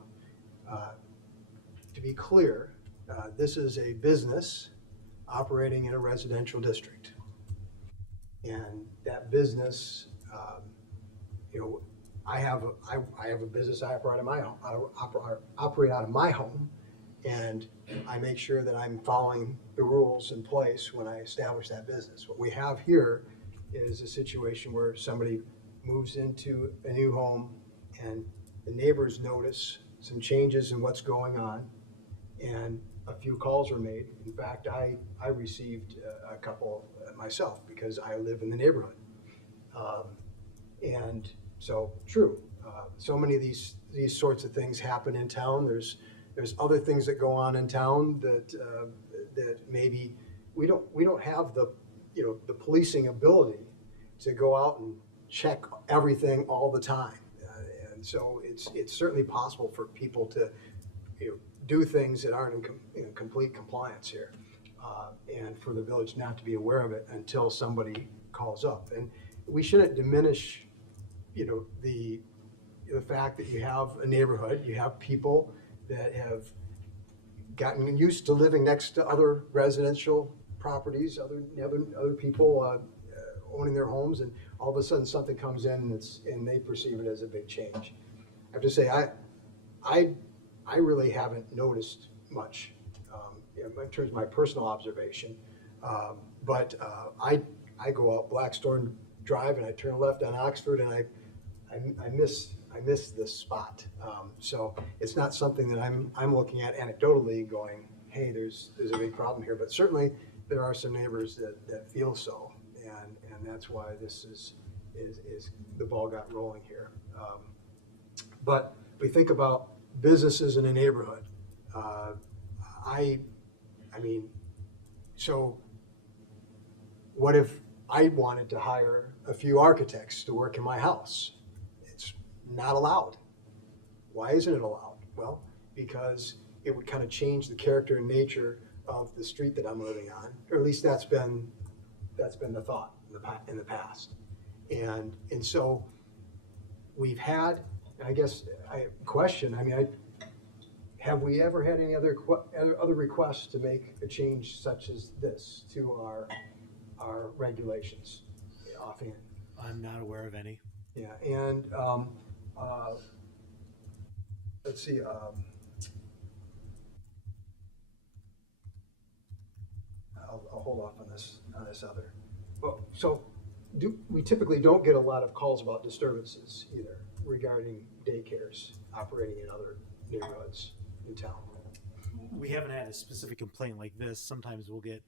To be clear, this is a business operating in a residential district. And that business, I have a business I operate out of my home, and I make sure that I'm following the rules in place when I establish that business. What we have here is a situation where somebody moves into a new home and the neighbors notice some changes in what's going on, and a few calls were made. In fact, I received a couple myself because I live in the neighborhood. And so, true, so many of these sorts of things happen in town. There's other things that go on in town that maybe we don't have the policing ability to go out and check everything all the time. And so it's certainly possible for people to do things that aren't in complete compliance here, and for the village not to be aware of it until somebody calls up. And we shouldn't diminish the fact that you have a neighborhood, you have people that have gotten used to living next to other residential properties, other people owning their homes, and all of a sudden something comes in and they perceive it as a big change. I have to say, I really haven't noticed much in terms of my personal observation, but I go out Blackstone Drive and I turn left on Oxford, and I miss this spot. So it's not something that I'm looking at anecdotally going, hey, there's a big problem here. But certainly there are some neighbors that feel so, and that's why this is the ball got rolling here. But we think about businesses in a neighborhood. So what if I wanted to hire a few architects to work in my house? It's not allowed. Why isn't it allowed? Well, because it would kind of change the character and nature of the street that I'm living on, or at least that's been the thought in the past. And so we've had, I guess, have we ever had any other requests to make a change such as this to our regulations offhand? I'm not aware of any. Yeah, and let's see. I'll hold off on this other. Well, so we typically don't get a lot of calls about disturbances either regarding daycares operating in other neighborhoods in town. We haven't had a specific complaint like this. Sometimes we'll get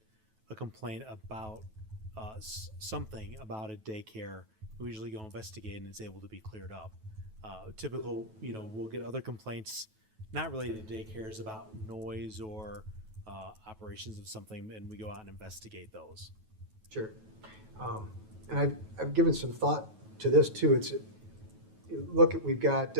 a complaint about something about a daycare. We usually go investigate and it's able to be cleared up. Typical, we'll get other complaints not related to daycares about noise or operations of something, and we go out and investigate those. Sure. And I've given some thought to this too. We've got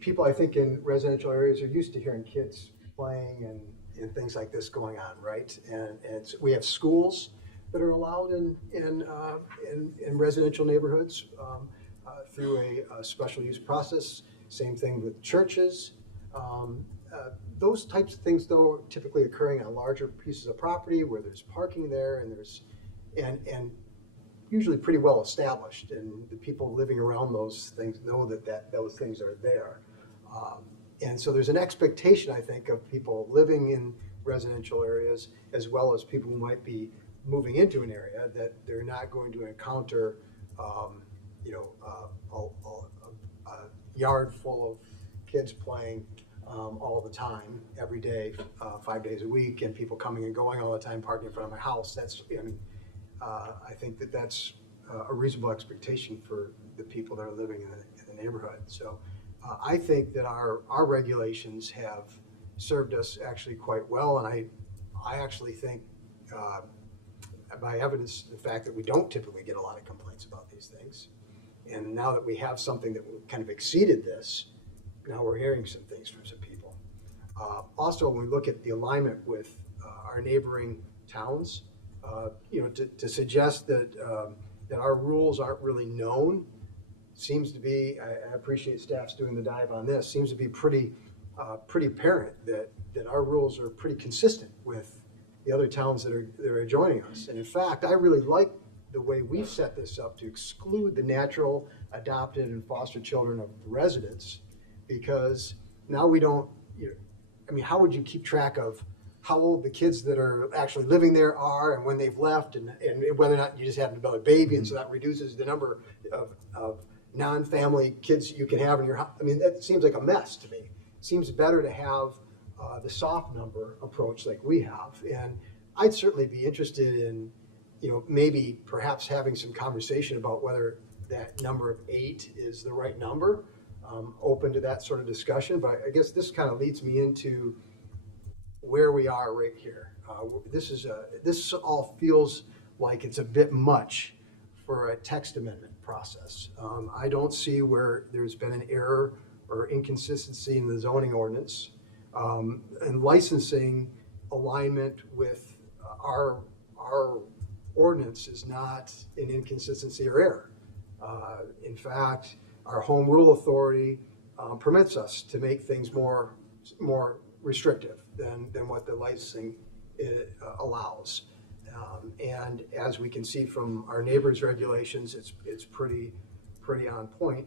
people, I think, in residential areas are used to hearing kids playing and things like this going on, right? And we have schools that are allowed in residential neighborhoods through a special use process. Same thing with churches. Those types of things, though, are typically occurring on larger pieces of property where there's parking there and usually pretty well established, and the people living around those things know that those things are there. And so there's an expectation, I think, of people living in residential areas as well as people who might be moving into an area that they're not going to encounter a yard full of kids playing all the time, every day, 5 days a week, and people coming and going all the time, parking in front of my house. I think that's a reasonable expectation for the people that are living in the neighborhood. So I think that our regulations have served us actually quite well. And I actually think, by evidence, the fact that we don't typically get a lot of complaints about these things. And now that we have something that kind of exceeded this, now we're hearing some things from some people. Also, when we look at the alignment with our neighboring towns, to suggest that that our rules aren't really known seems to be, I appreciate staff's doing the dive on this, seems to be pretty apparent that our rules are pretty consistent with the other towns that are joining us. And in fact, I really like the way we've set this up to exclude the natural, adopted, and foster children of residents, because now we don't, how would you keep track of how old the kids that are actually living there are and when they've left, and whether or not you just happen to build a baby, and so that reduces the number of non-family kids you can have in your house. I mean, that seems like a mess to me. It seems better to have the soft number approach like we have. And I'd certainly be interested in, maybe perhaps having some conversation about whether that number of 8 is the right number. Open to that sort of discussion, but I guess this kind of leads me into where we are right here. This all feels like it's a bit much for a text amendment process. I don't see where there's been an error or inconsistency in the zoning ordinance. And licensing alignment with our ordinance is not an inconsistency or error. In fact, our home rule authority permits us to make things more restrictive than what the licensing allows. And as we can see from our neighbors' regulations, it's pretty on point.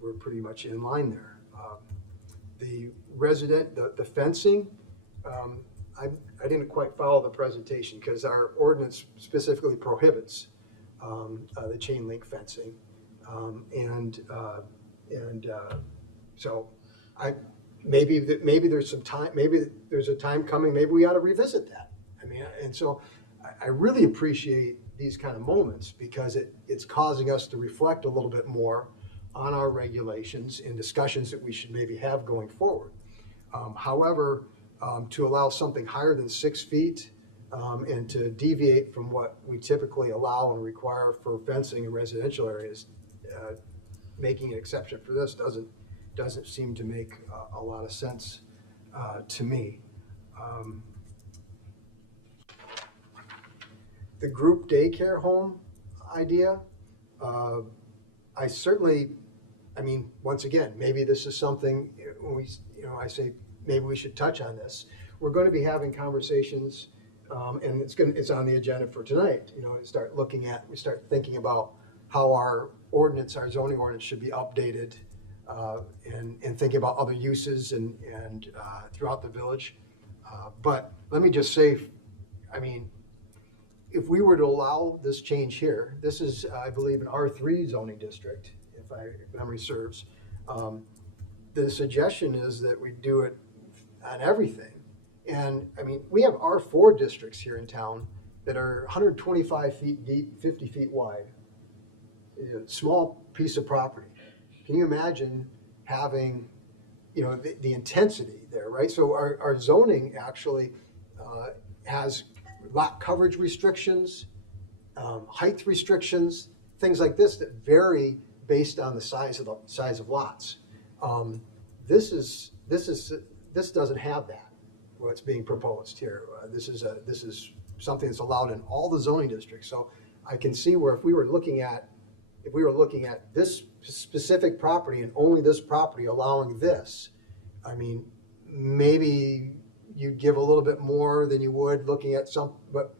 We're pretty much in line there. The fencing, I didn't quite follow the presentation because our ordinance specifically prohibits the chain link fencing. So maybe there's some time, maybe there's a time coming, maybe we ought to revisit that. And so I really appreciate these kind of moments because it's causing us to reflect a little bit more on our regulations and discussions that we should maybe have going forward. However, to allow something higher than 6 feet and to deviate from what we typically allow and require for fencing in residential areas, making an exception for this doesn't seem to make a lot of sense to me. The group daycare home idea, I certainly, once again, maybe this is something I say maybe we should touch on this. We're going to be having conversations, and it's on the agenda for tonight. We start thinking about how our zoning ordinance should be updated, and thinking about other uses and throughout the village. But let me just say, if we were to allow this change here, this is, I believe, an R3 zoning district, if memory serves. The suggestion is that we do it on everything. And we have R4 districts here in town that are 125 feet deep, 50 feet wide. Small piece of property. Can you imagine having, the intensity there, right? So our zoning actually has lot coverage restrictions, height restrictions, things like this that vary based on the size of lots. This doesn't have that. What's being proposed here. This is something that's allowed in all the zoning districts. So I can see where if we were looking at this specific property and only this property allowing this, maybe you'd give a little bit more than you would looking at but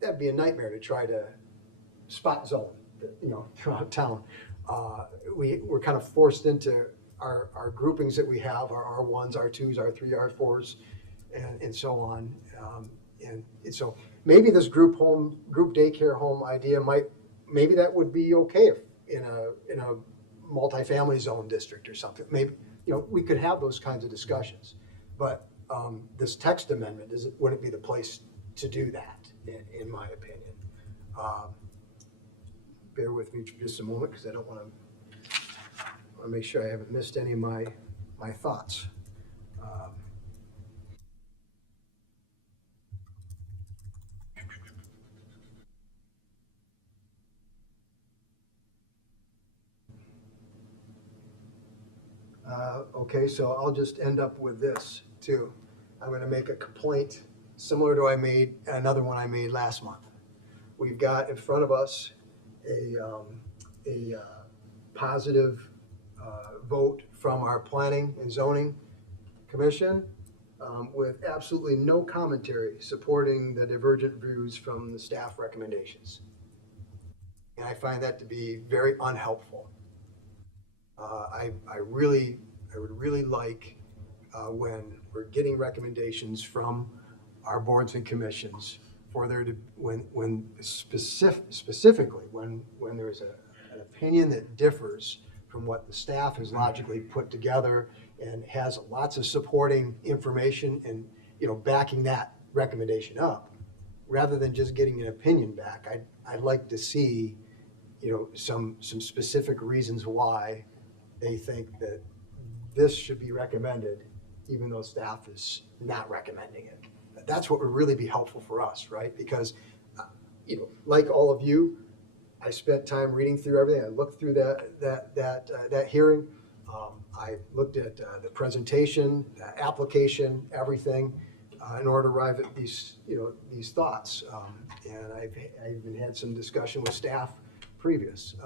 that'd be a nightmare to try to spot zone, throughout town. We're kind of forced into our groupings that we have, our R1s, R2s, R3, R4s, and so on. And so maybe this group daycare home idea maybe that would be okay if in a multifamily zone district or something. Maybe, we could have those kinds of discussions. But this text amendment wouldn't be the place to do that, in my opinion. Bear with me for just a moment because I want to make sure I haven't missed any of my thoughts. Okay, so I'll just end up with this too. I'm gonna make a complaint similar to another one I made last month. We've got in front of us a positive vote from our Planning and Zoning Commission with absolutely no commentary supporting the divergent views from the staff recommendations. And I find that to be very unhelpful. I would really like when we're getting recommendations from our boards and commissions for there to, specifically when there's an opinion that differs from what the staff has logically put together and has lots of supporting information and, backing that recommendation up, rather than just getting an opinion back. I'd like to see, some specific reasons why they think that this should be recommended, even though staff is not recommending it. That's what would really be helpful for us, right? Because, like all of you, I spent time reading through everything. I looked through that hearing. I looked at the presentation, the application, everything, in order to arrive at these thoughts. And I've even had some discussion with staff previous.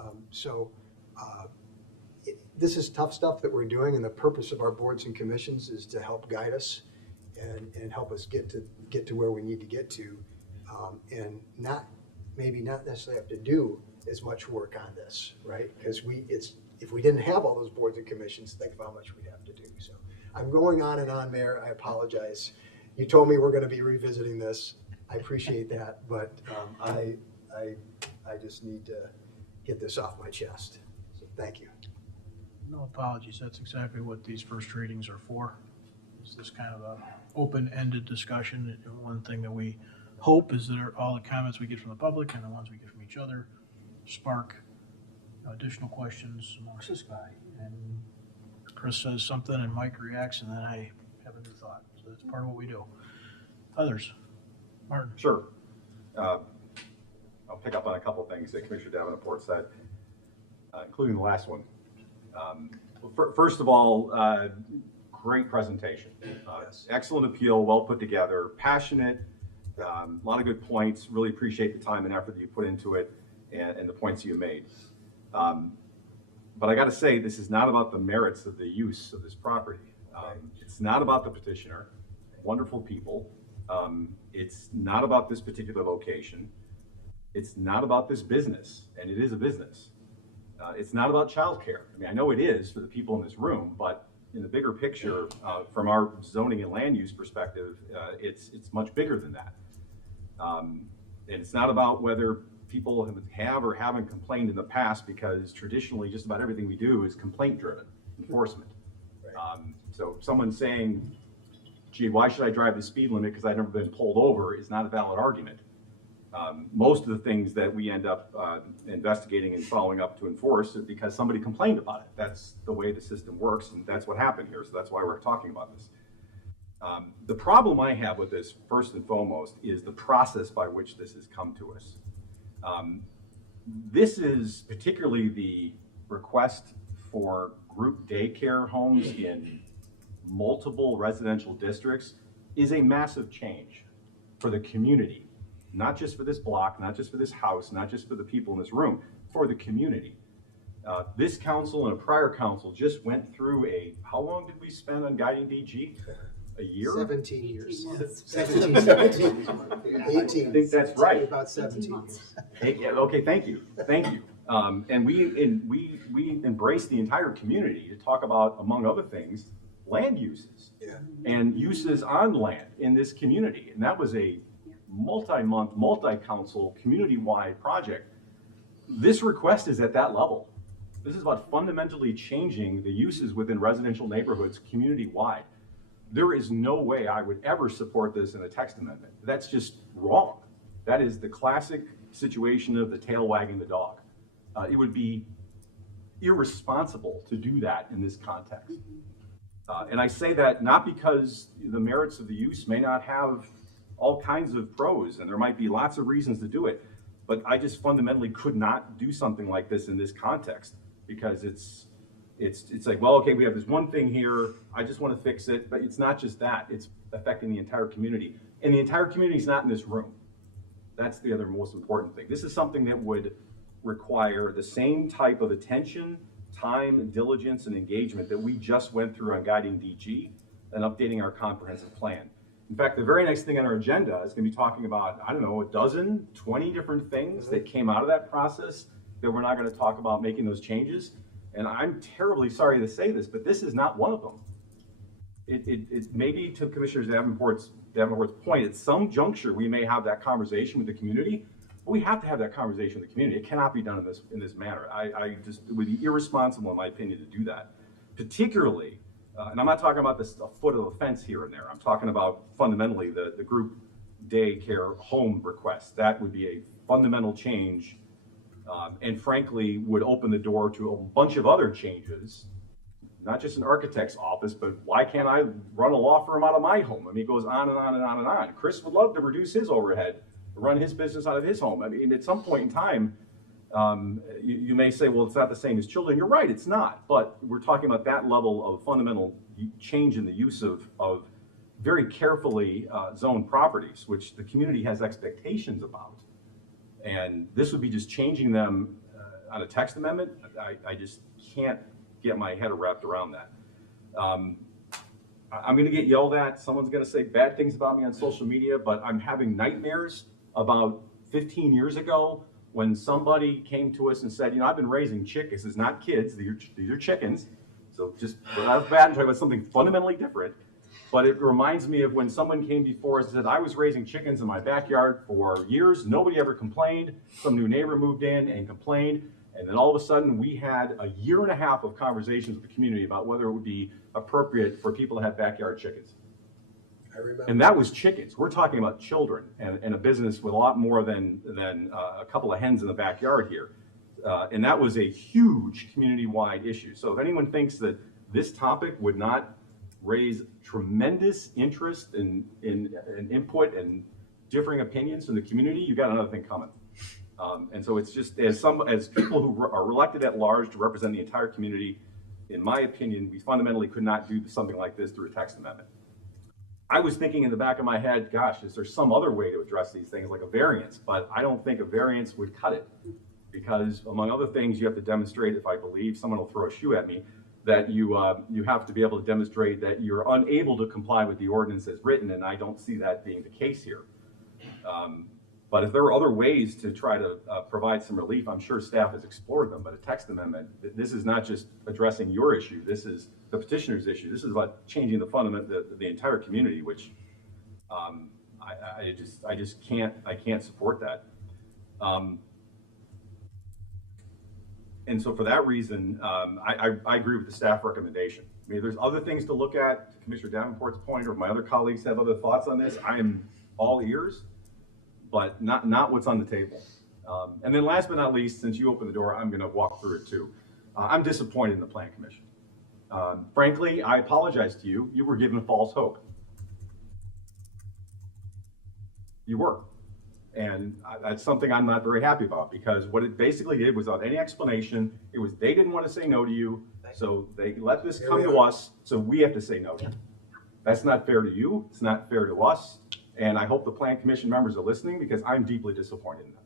This is tough stuff that we're doing, and the purpose of our boards and commissions is to help guide us and help us get to where we need to get to, and not necessarily have to do as much work on this, right? Because if we didn't have all those boards and commissions, think of how much we'd have to do. So I'm going on and on, Mayor. I apologize. You told me we're going to be revisiting this. I appreciate that, but I just need to get this off my chest. So thank you. No apologies. That's exactly what these first readings are for. It's this kind of a open-ended discussion. And one thing that we hope is that all the comments we get from the public and the ones we get from each other spark additional questions amongst this guy. And Chris says something and Mike reacts, and then I have a new thought. So that's part of what we do. Others? Martin? Sure. I'll pick up on a couple of things that Commissioner Davenport said, including the last one. First of all, great presentation. Excellent appeal, well put together, passionate, a lot of good points. Really appreciate the time and effort that you put into it and the points you made. But I got to say, this is not about the merits of the use of this property. It's not about the petitioner, wonderful people. It's not about this particular location. It's not about this business, and it is a business. It's not about childcare. I mean, I know it is for the people in this room, but in the bigger picture, from our zoning and land use perspective, it's much bigger than that. And it's not about whether people have or haven't complained in the past, because traditionally just about everything we do is complaint-driven enforcement. So someone saying, gee, why should I drive the speed limit because I've never been pulled over, is not a valid argument. Most of the things that we end up investigating and following up to enforce is because somebody complained about it. That's the way the system works, and that's what happened here, so that's why we're talking about this. The problem I have with this, first and foremost, is the process by which this has come to us. This is particularly the request for group daycare homes in multiple residential districts is a massive change for the community. Not just for this block, not just for this house, not just for the people in this room, for the community. This council and a prior council just went through how long did we spend on guiding DG? A year? 17 years. 17. 18. I think that's right. About 17 years. Okay, thank you. And we embraced the entire community to talk about, among other things, land uses. Yeah. And uses on land in this community. And that was a multi-month, multi-council, community-wide project. This request is at that level. This is about fundamentally changing the uses within residential neighborhoods community-wide. There is no way I would ever support this in a text amendment. That's just wrong. That is the classic situation of the tail wagging the dog. It would be irresponsible to do that in this context. And I say that not because the merits of the use may not have all kinds of pros, and there might be lots of reasons to do it, but I just fundamentally could not do something like this in this context, because it's It's like, well, okay, we have this one thing here, I just want to fix it, but it's not just that, it's affecting the entire community. And the entire community is not in this room. That's the other most important thing. This is something that would require the same type of attention, time, diligence, and engagement that we just went through on guiding DG and updating our comprehensive plan. In fact, the very next thing on our agenda is going to be talking about, I don't know, 12, 20 different things that came out of that process that we're not going to talk about making those changes. And I'm terribly sorry to say this, but this is not one of them. It maybe to Commissioner Davenport's point, at some juncture, we may have that conversation with the community, but we have to have that conversation with the community. It cannot be done in this manner. I just, it would be irresponsible, in my opinion, to do that. Particularly, and I'm not talking about this a foot of a fence here and there. I'm talking about fundamentally the group daycare home request. That would be a fundamental change, and frankly, would open the door to a bunch of other changes. Not just an architect's office, but why can't I run a law firm out of my home? I mean, it goes on and on and on and on. Chris would love to reduce his overhead, run his business out of his home. I mean, at some point in time, you may say, well, it's not the same as children. You're right, it's not. But we're talking about that level of fundamental change in the use of very carefully zoned properties, which the community has expectations about. And this would be just changing them on a text amendment. I just can't get my head wrapped around that. I'm going to get yelled at. Someone's going to say bad things about me on social media, but I'm having nightmares about 15 years ago when somebody came to us and said, you know, I've been raising chickens. This is not kids, these are chickens. So just right off the bat, I'm talking about something fundamentally different. But it reminds me of when someone came before us and said, I was raising chickens in my backyard for years. Nobody ever complained. Some new neighbor moved in and complained. And then all of a sudden, we had a year and a half of conversations with the community about whether it would be appropriate for people to have backyard chickens. I remember. And that was chickens. We're talking about children and a business with a lot more than a couple of hens in the backyard here. And that was a huge community-wide issue. So if anyone thinks that this topic would not raise tremendous interest in input and differing opinions from the community, you got another thing coming. And so it's just, as people who are elected at large to represent the entire community, in my opinion, we fundamentally could not do something like this through a text amendment. I was thinking in the back of my head, gosh, is there some other way to address these things, like a variance? But I don't think a variance would cut it, because among other things, you have to demonstrate, if I believe, someone will throw a shoe at me, that you have to be able to demonstrate that you're unable to comply with the ordinance as written, and I don't see that being the case here. But if there are other ways to try to provide some relief, I'm sure staff has explored them. But a text amendment, this is not just addressing your issue. This is the petitioner's issue. This is about changing the fundament, the entire community, which I just can't support that. And so for that reason, I agree with the staff recommendation. I mean, there's other things to look at. To Commissioner Davenport's point, or if my other colleagues have other thoughts on this, I am all ears. But not what's on the table. And then last but not least, since you opened the door, I'm going to walk through it too. I'm disappointed in the Plan Commission. Frankly, I apologize to you. You were given false hope. You were. And that's something I'm not very happy about, because what it basically did was, without any explanation, it was they didn't want to say no to you, so they let this come to us, so we have to say no to you. That's not fair to you. It's not fair to us. And I hope the Plan Commission members are listening, because I'm deeply disappointed in them.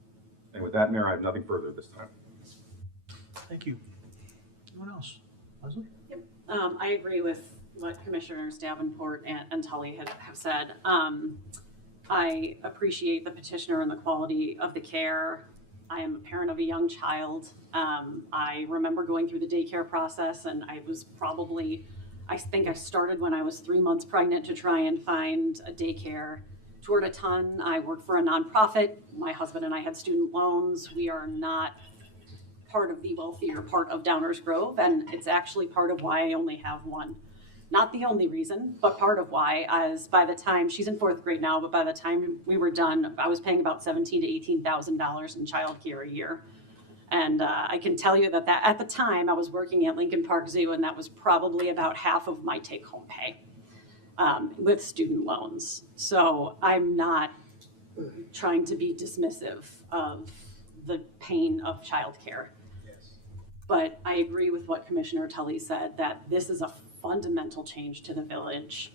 And with that, Mayor, I have nothing further this time. Thank you. Anyone else? Leslie? Yep. I agree with what Commissioners Davenport and Tully have said. I appreciate the petitioner and the quality of the care. I am a parent of a young child. I remember going through the daycare process, and I was probably, I think I started when I was 3 months pregnant to try and find a daycare. Toured a ton. I worked for a nonprofit. My husband and I had student loans. We are not part of the wealthier part of Downers Grove, and it's actually part of why I only have one. Not the only reason, but part of why, as by the time, she's in 4th grade now, but by the time we were done, I was paying about $17,000 to $18,000 in childcare a year. And I can tell you that at the time I was working at Lincoln Park Zoo, and that was probably about half of my take-home pay with student loans. So I'm not trying to be dismissive of the pain of childcare. Yes. But I agree with what Commissioner Tully said, that this is a fundamental change to the village.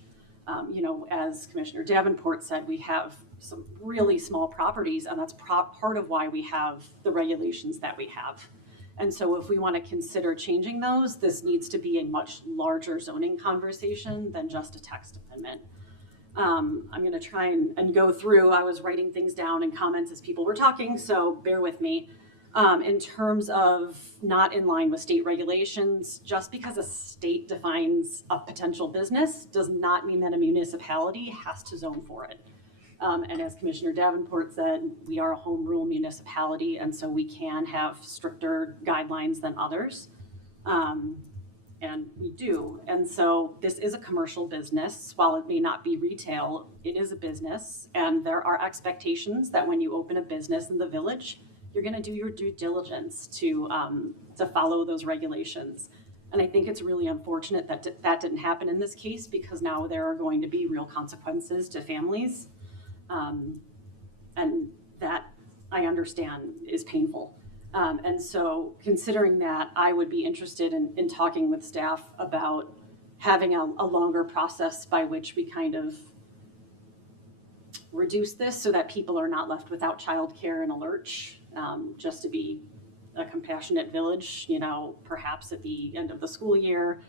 As Commissioner Davenport said, we have some really small properties, and that's part of why we have the regulations that we have. And so if we want to consider changing those, this needs to be a much larger zoning conversation than just a text amendment. I'm going to try and go through. I was writing things down in comments as people were talking, so bear with me. In terms of not in line with state regulations, just because a state defines a potential business does not mean that a municipality has to zone for it. And as Commissioner Davenport said, we are a home rule municipality, and so we can have stricter guidelines than others. And we do. And so this is a commercial business. While it may not be retail, it is a business. And there are expectations that when you open a business in the village, you're going to do your due diligence to follow those regulations. And I think it's really unfortunate that that didn't happen in this case, because now there are going to be real consequences to families. And that, I understand, is painful. And so considering that, I would be interested in talking with staff about having a longer process by which we kind of reduce this so that people are not left without childcare in a lurch, just to be a compassionate village, perhaps at the end of the school year,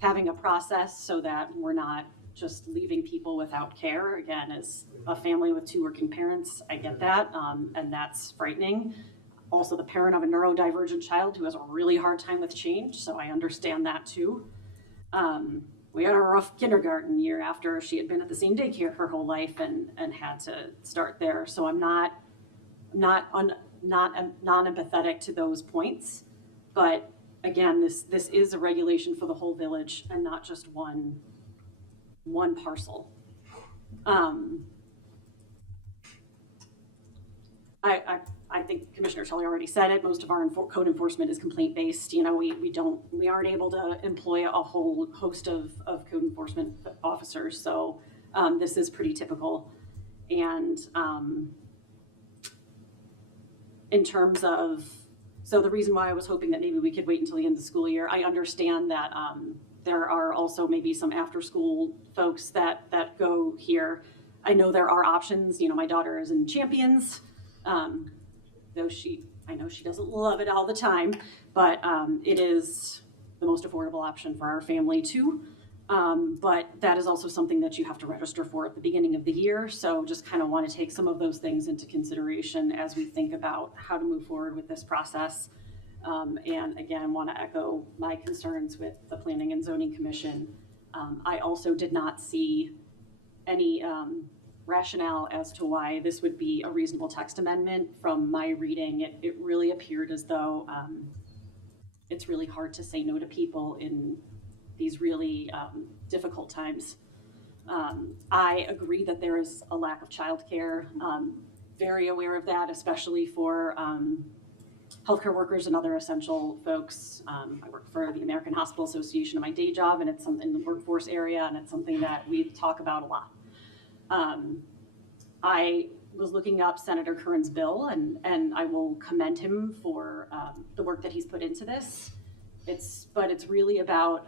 having a process so that we're not just leaving people without care. Again, as a family with 2 working parents, I get that, and that's frightening. Also the parent of a neurodivergent child who has a really hard time with change, so I understand that too. We had a rough kindergarten year after she had been at the same daycare her whole life and had to start there. So I'm not non-empathetic to those points, but again, this is a regulation for the whole village and not just one parcel. I think Commissioner Tully already said it. Most of our code enforcement is complaint based. We aren't able to employ a whole host of code enforcement officers. So this is pretty typical. And in terms of, so the reason why I was hoping that maybe we could wait until the end of the school year, I understand that there are also maybe some after school folks that go here. I know there are options. My daughter is in Champions. Though I know she doesn't love it all the time, but it is the most affordable option for our family too. But that is also something that you have to register for at the beginning of the year. So just kind of want to take some of those things into consideration as we think about how to move forward with this process. And again, want to echo my concerns with the Planning and Zoning Commission. I also did not see any rationale as to why this would be a reasonable text amendment. From my reading, it really appeared as though it's really hard to say no to people in these really difficult times. I agree that there is a lack of childcare. Very aware of that, especially for healthcare workers and other essential folks. I work for the American Hospital Association in my day job, and it's something in the workforce area, and it's something that we talk about a lot. I was looking up Senator Curran's bill, and I will commend him for the work that he's put into this. But it's really about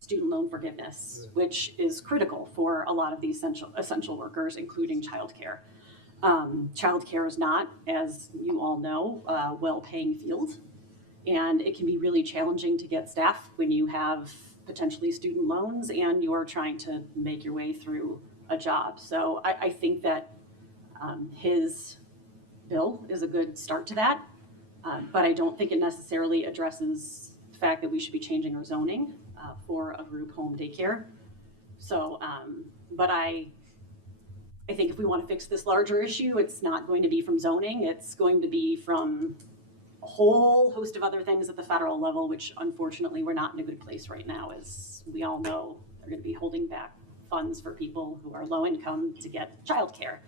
student loan forgiveness, which is critical for a lot of the essential workers, including childcare. Childcare is not, as you all know, a well-paying field, and it can be really challenging to get staff when you have potentially student loans and you're trying to make your way through a job. So I think that his bill is a good start to that, but I don't think it necessarily addresses the fact that we should be changing our zoning for a group home daycare. So, but I think if we want to fix this larger issue, it's not going to be from zoning, it's going to be from a whole host of other things at the federal level, which unfortunately we're not in a good place right now. As we all know, they're going to be holding back funds for people who are low income to get childcare.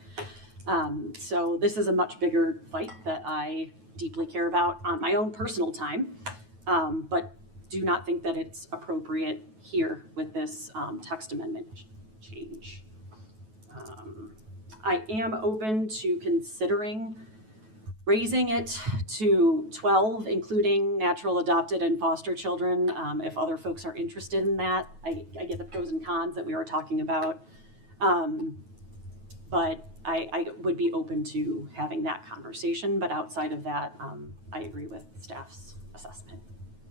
So this is a much bigger fight that I deeply care about on my own personal time, but do not think that it's appropriate here with this text amendment change. I am open to considering raising it to 12, including natural, adopted, and foster children. If other folks are interested in that, I get the pros and cons that we were talking about. But I would be open to having that conversation. But outside of that, I agree with staff's assessment.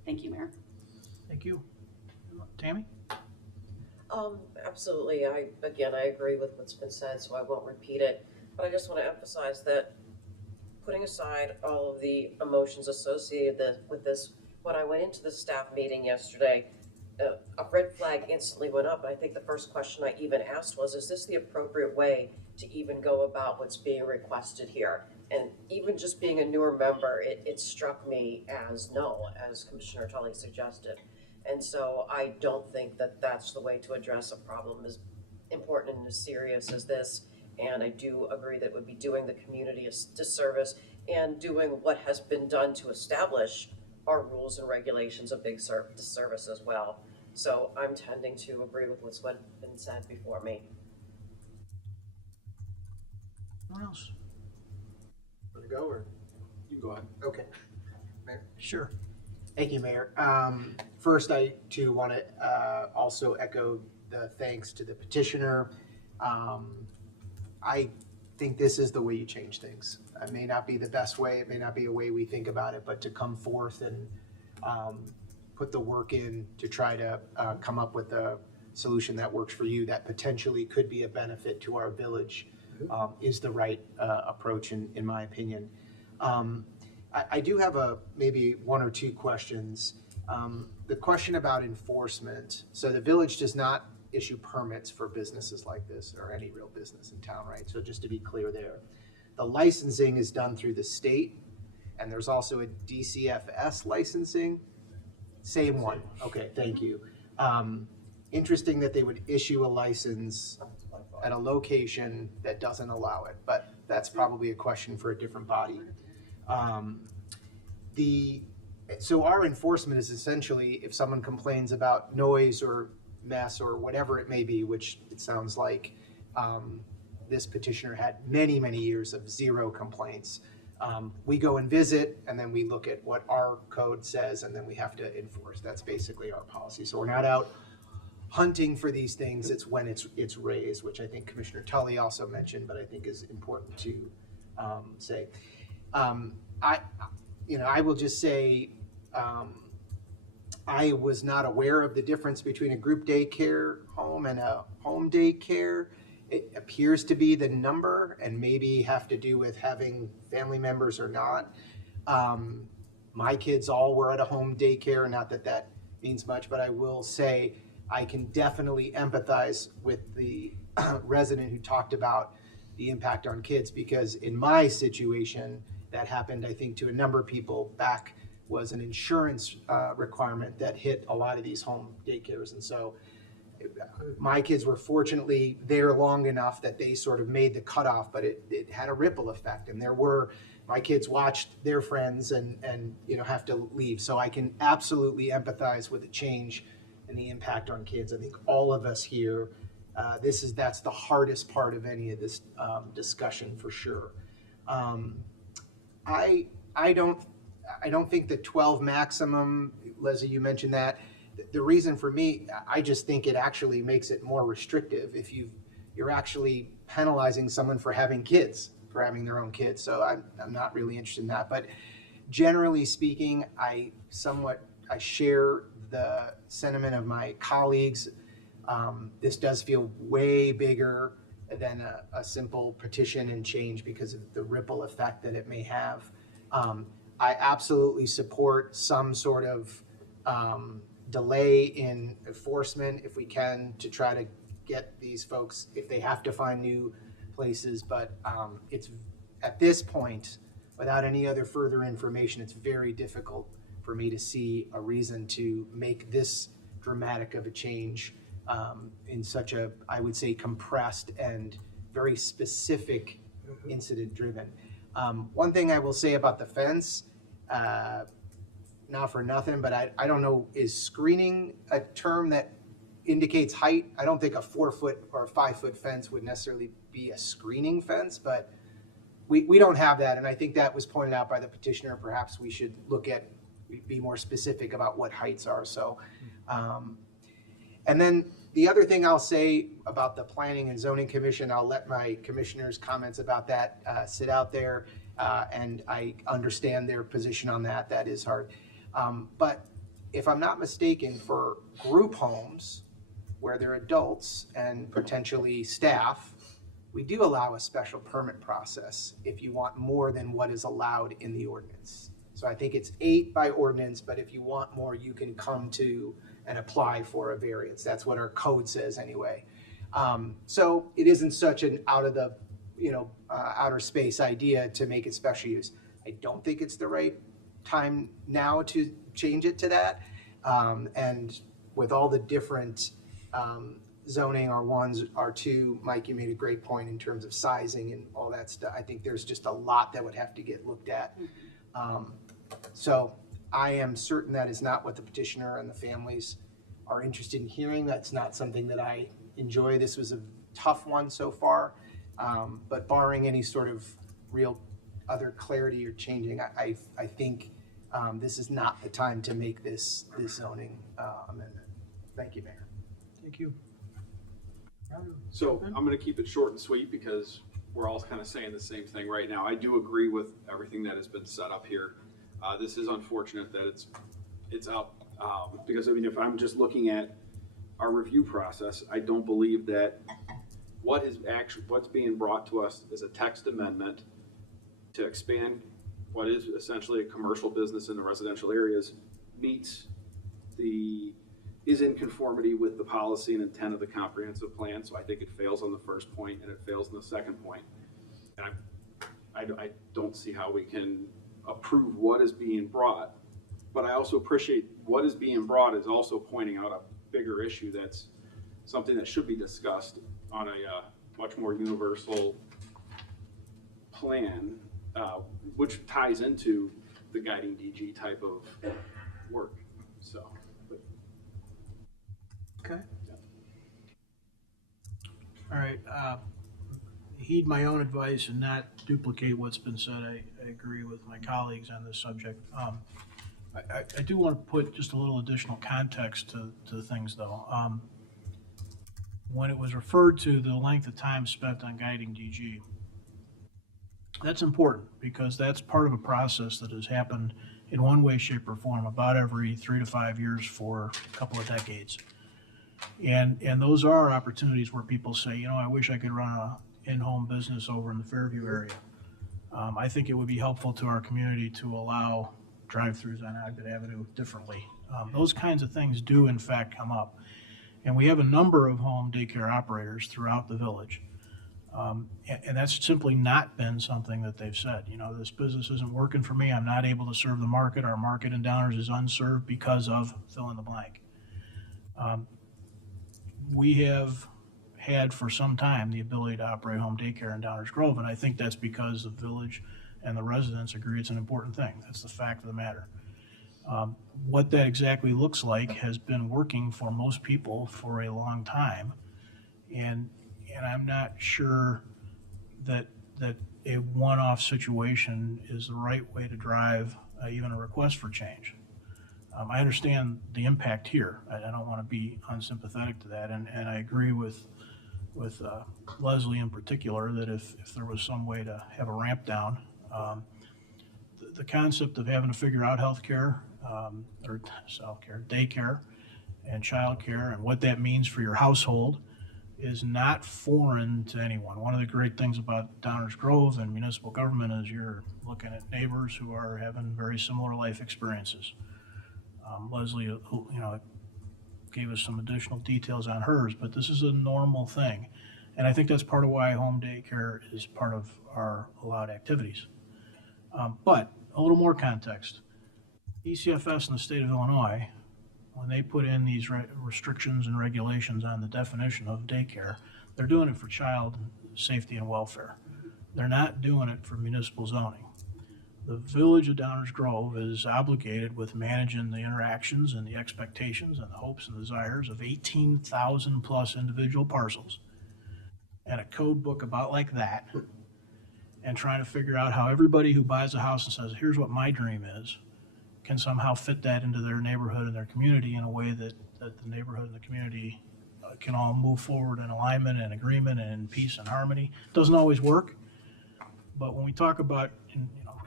Thank you, Mayor. Thank you. Tammy? Absolutely. I agree with what's been said, so I won't repeat it. But I just want to emphasize that putting aside all of the emotions associated with this, when I went into the staff meeting yesterday, a red flag instantly went up. And I think the first question I even asked was, is this the appropriate way to even go about what's being requested here? And even just being a newer member, it struck me as no, as Commissioner Tully suggested. And so I don't think that that's the way to address a problem as important and as serious as this. And I do agree that it would be doing the community a disservice and doing what has been done to establish our rules and regulations a big disservice as well. So I'm tending to agree with what's been said before me. Anyone else? Want to go or? You go ahead. Okay. Mayor? Sure. Thank you, Mayor. First, I too want to also echo the thanks to the petitioner. I think this is the way you change things. It may not be the best way, it may not be a way we think about it, but to come forth and put the work in to try to come up with a solution that works for you, that potentially could be a benefit to our village, is the right approach in my opinion. I do have maybe one or two questions. The question about enforcement. So the village does not issue permits for businesses like this or any real business in town, right? So just to be clear there. The licensing is done through the state, and there's also a DCFS licensing. Same one. Okay, thank you. Interesting that they would issue a license at a location that doesn't allow it, but that's probably a question for a different body. So our enforcement is essentially if someone complains about noise or mess or whatever it may be, which it sounds like this petitioner had many, many years of zero complaints. We go and visit, and then we look at what our code says, and then we have to enforce. That's basically our policy. So we're not out hunting for these things. It's when it's raised, which I think Commissioner Tully also mentioned, but I think is important to say. I will just say, I was not aware of the difference between a group daycare home and a home daycare. It appears to be the number and maybe have to do with having family members or not. My kids all were at a home daycare, not that that means much, but I will say I can definitely empathize with the resident who talked about the impact on kids, because in my situation, that happened, I think, to a number of people back, was an insurance requirement that hit a lot of these home daycares. And so my kids were fortunately there long enough that they sort of made the cutoff, but it had a ripple effect. And my kids watched their friends and have to leave. So I can absolutely empathize with the change and the impact on kids. I think all of us here, that's the hardest part of any of this discussion for sure. I don't think the 12 maximum, Leslie, you mentioned that. The reason for me, I just think it actually makes it more restrictive if you're actually penalizing someone for having their own kids. So I'm not really interested in that. But generally speaking, I share the sentiment of my colleagues. This does feel way bigger than a simple petition and change because of the ripple effect that it may have. I absolutely support some sort of delay in enforcement if we can, to try to get these folks, if they have to find new places. But it's at this point, without any other further information, it's very difficult for me to see a reason to make this dramatic of a change in such a, I would say, compressed and very specific incident driven. One thing I will say about the fence, not for nothing, but I don't know, is screening a term that indicates height? I don't think a 4-foot or a 5-foot fence would necessarily be a screening fence, but we don't have that, and I think that was pointed out by the petitioner. Perhaps we should be more specific about what heights are, so. And then the other thing I'll say about the Planning and Zoning Commission, I'll let my commissioners' comments about that sit out there, and I understand their position on that. That is hard. But if I'm not mistaken, for group homes where they're adults and potentially staff, we do allow a special permit process if you want more than what is allowed in the ordinance. So I think it's 8 by ordinance, but if you want more, you can come to and apply for a variance. That's what our code says anyway. So it isn't such an out of the, outer space idea to make it special use. I don't think it's the right time now to change it to that. And with all the different zoning, R1s, R2, Mike, you made a great point in terms of sizing and all that stuff. I think there's just a lot that would have to get looked at. So I am certain that is not what the petitioner and the families are interested in hearing. That's not something that I enjoy. This was a tough one so far, but barring any sort of real other clarity or changing, I think this is not the time to make this zoning amendment. Thank you, Mayor. Thank you. So I'm going to keep it short and sweet because we're all kind of saying the same thing right now. I do agree with everything that has been set up here. This is unfortunate that it's out because, I mean, if I'm just looking at our review process, I don't believe that what's being brought to us is a text amendment to expand what is essentially a commercial business in the residential areas is in conformity with the policy and intent of the comprehensive plan. So I think it fails on the first point and it fails on the second point. And I don't see how we can approve what is being brought, but I also appreciate what is being brought is also pointing out a bigger issue that's something that should be discussed on a much more universal plan, which ties into the guiding DG type of work. So. Okay. All right. Heed my own advice and not duplicate what's been said. I agree with my colleagues on this subject. I do want to put just a little additional context to things, though. When it was referred to the length of time spent on guiding DG, that's important because that's part of a process that has happened in one way, shape, or form about every 3 to 5 years for a couple of decades. And those are opportunities where people say, I wish I could run a in-home business over in the Fairview area. I think it would be helpful to our community to allow drive-throughs on Ogden Avenue differently. Those kinds of things do in fact come up. And we have a number of home daycare operators throughout the village. And that's simply not been something that they've said. This business isn't working for me. I'm not able to serve the market. Our market in Downers is unserved because of fill in the blank. We have had for some time the ability to operate home daycare in Downers Grove, and I think that's because the village and the residents agree it's an important thing. That's the fact of the matter. What that exactly looks like has been working for most people for a long time, and I'm not sure that a one-off situation is the right way to drive even a request for change. I understand the impact here. I don't want to be unsympathetic to that, and I agree with Leslie in particular that if there was some way to have a ramp down, the concept of having to figure out healthcare or self-care, daycare, and childcare, and what that means for your household is not foreign to anyone. One of the great things about Downers Grove and municipal government is you're looking at neighbors who are having very similar life experiences. Leslie, gave us some additional details on hers, but this is a normal thing. And I think that's part of why home daycare is part of our allowed activities. But a little more context. DCFS in the state of Illinois, when they put in these restrictions and regulations on the definition of daycare, they're doing it for child safety and welfare. They're not doing it for municipal zoning. The village of Downers Grove is obligated with managing the interactions and the expectations and the hopes and desires of 18,000 plus individual parcels and a code book about like that. and trying to figure out how everybody who buys a house and says, here's what my dream is, can somehow fit that into their neighborhood and their community in a way that the neighborhood and the community can all move forward in alignment and agreement and in peace and harmony. Doesn't always work, but when we talk about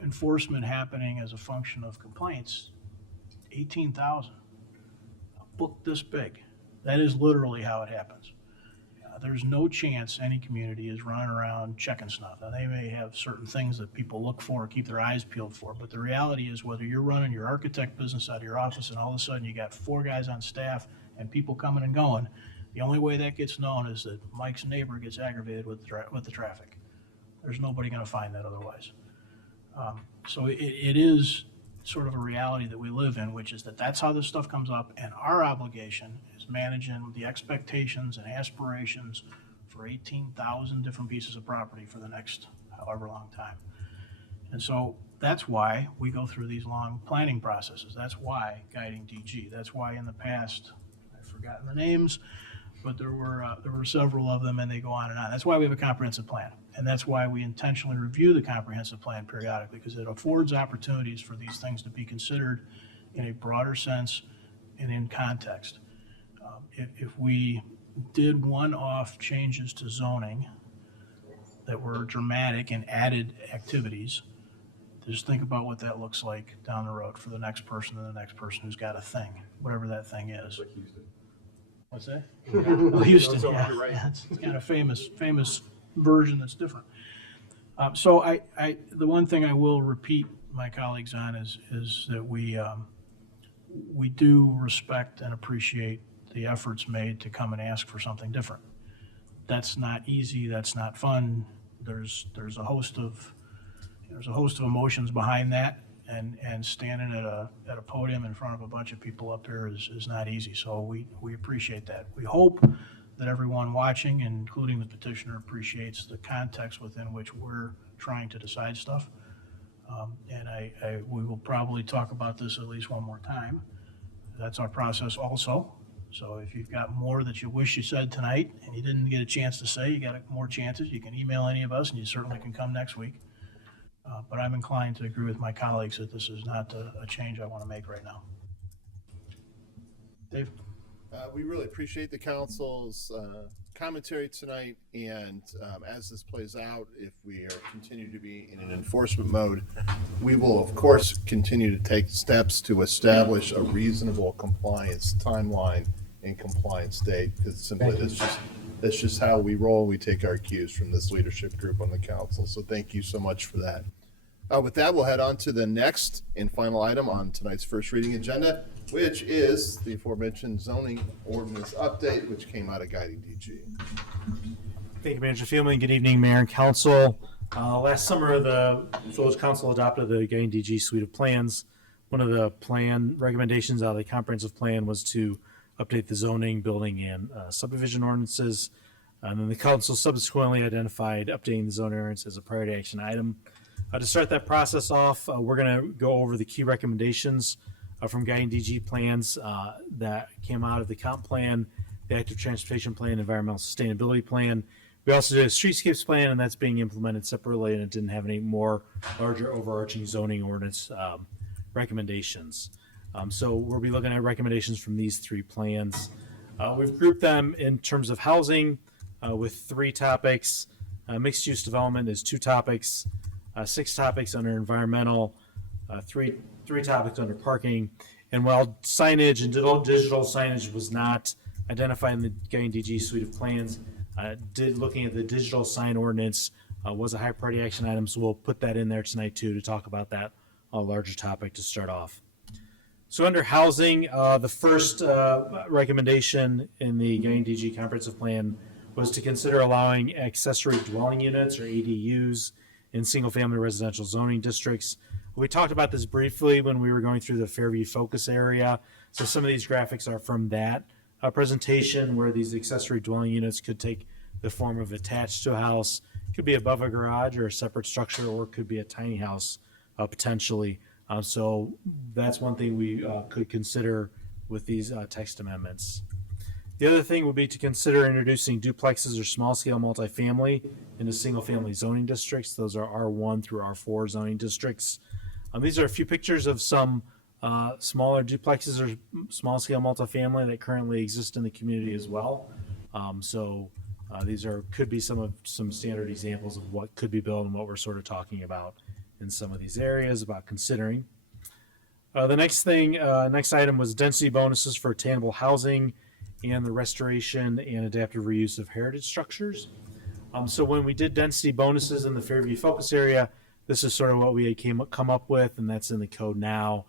enforcement happening as a function of complaints, 18,000, a book this big, that is literally how it happens. There's no chance any community is running around checking stuff. Now, they may have certain things that people look for, keep their eyes peeled for, but the reality is whether you're running your architect business out of your office and all of a sudden you got 4 guys on staff and people coming and going, the only way that gets known is that Mike's neighbor gets aggravated with the traffic. There's nobody going to find that otherwise. So it is sort of a reality that we live in, which is that that's how this stuff comes up, and our obligation is managing the expectations and aspirations for 18,000 different pieces of property for the next however long time. And so that's why we go through these long planning processes. That's why guiding DG. That's why in the past, I've forgotten the names, but there were several of them, and they go on and on. That's why we have a comprehensive plan. And that's why we intentionally review the comprehensive plan periodically, because it affords opportunities for these things to be considered in a broader sense and in context. If we did one-off changes to zoning that were dramatic and added activities, just think about what that looks like down the road for the next person and the next person who's got a thing, whatever that thing is. Like Houston. What's that? Oh, Houston, So, yeah. you're right. Yeah, it's kind of famous version that's different. So the one thing I will repeat my colleagues on is that we do respect and appreciate the efforts made to come and ask for something different. That's not easy. That's not fun. There's a host of emotions behind that, and standing at a podium in front of a bunch of people up here is not easy. So we appreciate that. We hope that everyone watching, including the petitioner, appreciates the context within which we're trying to decide stuff. And we will probably talk about this at least one more time. That's our process also. So if you've got more that you wish you said tonight and you didn't get a chance to say, you got more chances. You can email any of us, and you certainly can come next week. But I'm inclined to agree with my colleagues that this is not a change I want to make right now. Dave? We really appreciate the council's commentary tonight, and as this plays out, if we are continue to be in an enforcement mode, we will of course continue to take steps to establish a reasonable compliance timeline and compliance date, because simply that's just how we roll. We take our cues from this leadership group on the council. So thank you so much for that. With that, we'll head on to the next and final item on tonight's first reading agenda, which is the aforementioned zoning ordinance update, which came out of Guiding DG. Thank you, Manager Fieldman. Good evening, Mayor and Council. Last summer, the Village Council adopted the Guiding DG suite of plans. One of the plan recommendations out of the comprehensive plan was to update the zoning, building, and subdivision ordinances. And then the council subsequently identified updating the zoning ordinance as a priority action item. To start that process off, we're going to go over the key recommendations from Guiding DG plans that came out of the comp plan, the active transportation plan, environmental sustainability plan. We also did a streetscapes plan, and that's being implemented separately, and it didn't have any more larger overarching zoning ordinance recommendations. So we'll be looking at recommendations from these 3 plans. We've grouped them in terms of housing with 3 topics. Mixed use development is 2 topics. 6 topics under environmental, 3 topics under parking. And while signage and digital signage was not identified in the Guiding DG suite of plans, looking at the digital sign ordinance was a high priority action item, so we'll put that in there tonight too to talk about that larger topic to start off. So under housing, the first recommendation in the Guiding DG comprehensive plan was to consider allowing accessory dwelling units or ADUs in single-family residential zoning districts. We talked about this briefly when we were going through the Fairview focus area. So some of these graphics are from that presentation, where these accessory dwelling units could take the form of attached to a house, could be above a garage or a separate structure, or could be a tiny house potentially. So that's one thing we could consider with these text amendments. The other thing would be to consider introducing duplexes or small-scale multifamily into single-family zoning districts. Those are R1 through R4 zoning districts. These are a few pictures of some smaller duplexes or small-scale multifamily that currently exist in the community as well. These could be some standard examples of what could be built and what we're sort of talking about in some of these areas about considering. The next item was density bonuses for attainable housing and the restoration and adaptive reuse of heritage structures. So when we did density bonuses in the Fairview focus area, this is sort of what we had come up with, and that's in the code now.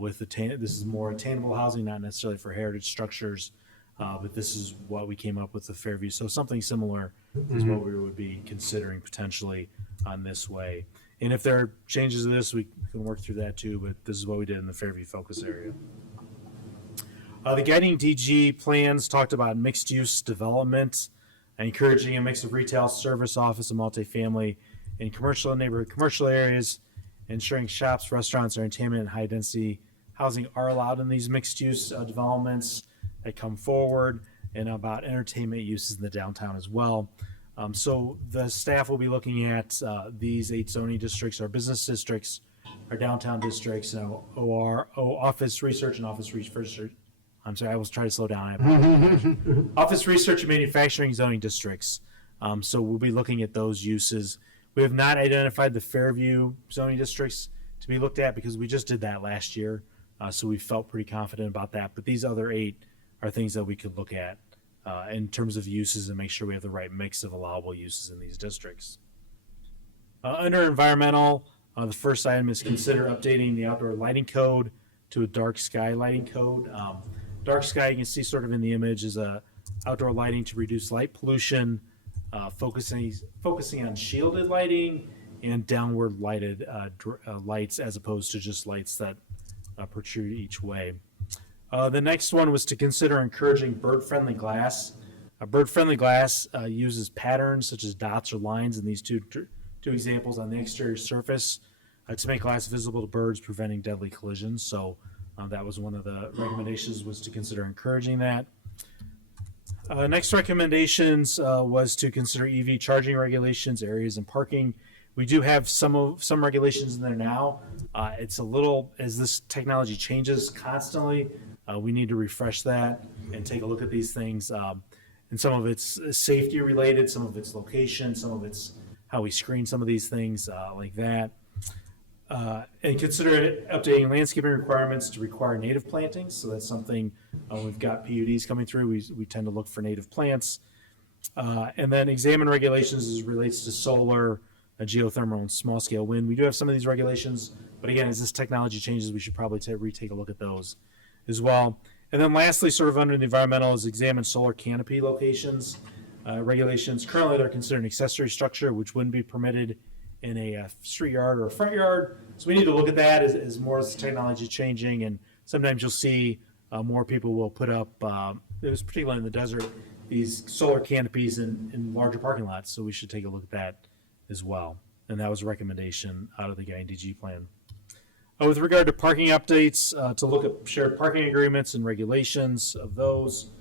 This is more attainable housing, not necessarily for heritage structures, but this is what we came up with the Fairview. So something similar is what we would be considering potentially on this way. And if there are changes to this, we can work through that too, but this is what we did in the Fairview focus area. The guiding DG plans talked about mixed-use development, encouraging a mix of retail, service, office, and multifamily in commercial and neighborhood commercial areas, ensuring shops, restaurants, entertainment, and high-density housing are allowed in these mixed-use developments that come forward, and about entertainment uses in the downtown as well. So the staff will be looking at these 8 zoning districts, our business districts, our downtown districts, office research and office research. I'm sorry, I was trying to slow down. I apologize. Office research and manufacturing zoning districts. So we'll be looking at those uses. We have not identified the Fairview zoning districts to be looked at because we just did that last year. So we felt pretty confident about that. But these other 8 are things that we could look at in terms of uses and make sure we have the right mix of allowable uses in these districts. Under environmental, the first item is consider updating the outdoor lighting code to a dark sky lighting code. Dark sky, you can see sort of in the image, is outdoor lighting to reduce light pollution, focusing on shielded lighting and downward lighted lights as opposed to just lights that protrude each way. The next one was to consider encouraging bird-friendly glass. Bird-friendly glass uses patterns such as dots or lines in these two examples on the exterior surface to make glass visible to birds, preventing deadly collisions. So that was one of the recommendations, was to consider encouraging that. Next recommendations was to consider EV charging regulations, areas, and parking. We do have some regulations in there now. It's a little, as this technology changes constantly, we need to refresh that and take a look at these things. And some of it's safety related, some of it's location, some of it's how we screen some of these things like that. And consider updating landscaping requirements to require native plantings. So that's something we've got PUDs coming through. We tend to look for native plants. And then examine regulations as it relates to solar, geothermal, and small scale wind. We do have some of these regulations, but again, as this technology changes, we should probably retake a look at those as well. And then lastly, sort of under the environmental, is examine solar canopy locations. Regulations, currently they're considered an accessory structure, which wouldn't be permitted in a street yard or a front yard. So we need to look at that as more as the technology is changing, and sometimes you'll see more people will put up, it was particularly in the desert, these solar canopies in larger parking lots. So we should take a look at that as well. And that was a recommendation out of the guiding DG plan. With regard to parking updates, to look at shared parking agreements and regulations of those,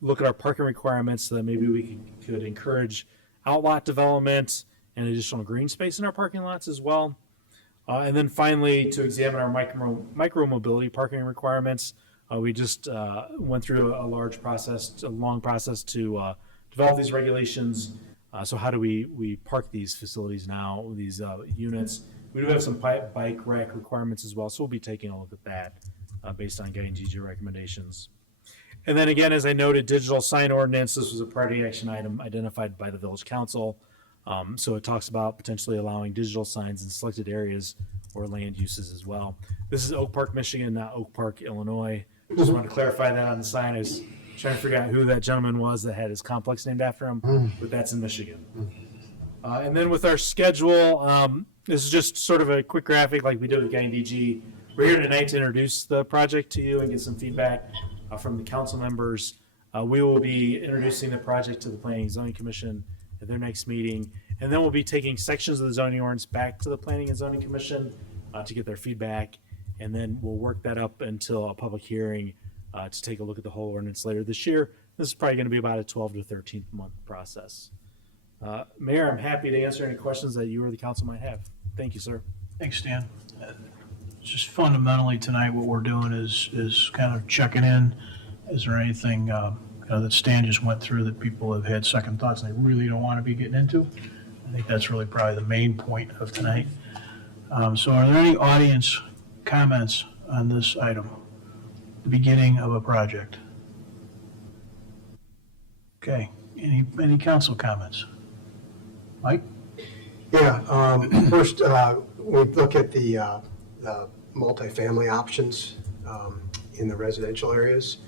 look at our parking requirements so that maybe we could encourage outlot development and additional green space in our parking lots as well. And then finally, to examine our micro mobility parking requirements. We just went through a long process to develop these regulations. So how do we park these facilities now, these units? We do have some bike rack requirements as well, so we'll be taking a look at that based on guiding DG recommendations. And then again, as I noted, digital sign ordinance, this was a priority action item identified by the Village Council. So it talks about potentially allowing digital signs in selected areas or land uses as well. This is Oak Park, Michigan, not Oak Park, Illinois. Just wanted to clarify that on the sign. I was trying to figure out who that gentleman was that had his complex named after him, but that's in Michigan. And then with our schedule, this is just sort of a quick graphic like we did with guiding DG. We're here tonight to introduce the project to you and get some feedback from the council members. We will be introducing the project to the Planning and Zoning Commission at their next meeting, and then we'll be taking sections of the zoning ordinance back to the Planning and Zoning Commission to get their feedback, and then we'll work that up until a public hearing to take a look at the whole ordinance later this year. This is probably going to be about a 12 to 13 month process. Mayor, I'm happy to answer any questions that you or the council might have. Thank you, sir. Thanks, Dan. Just fundamentally tonight, what we're doing is kind of checking in. Is there anything that Stan just went through that people have had second thoughts and they really don't want to be getting into? I think that's really probably the main point of tonight. So are there any audience comments on this item? The beginning of a project. Okay, any council comments? Mike? Yeah, first, we look at the multifamily options in the residential areas.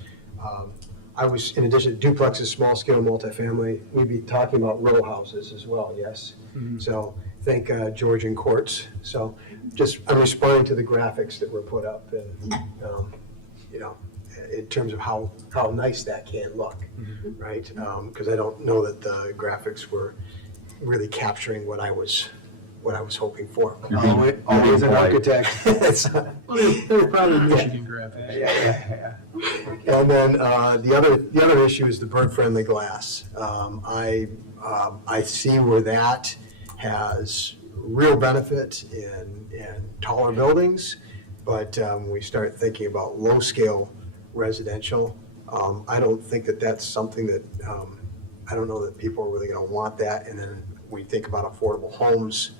I was, in addition to duplexes, small scale multifamily, we'd be talking about row houses as well, yes? So think Georgian courts. So just, I'm responding to the graphics that were put up and, in terms of how nice that can look, right? Because I don't know that the graphics were really capturing what I was hoping for. Always an architect. They were probably Michigan graphics. Yeah. And then the other issue is the bird-friendly glass. I see where that has real benefit in taller buildings, but when we start thinking about low-scale residential, I don't think that that's something that, I don't know that people are really going to want that. And then we think about affordable homes.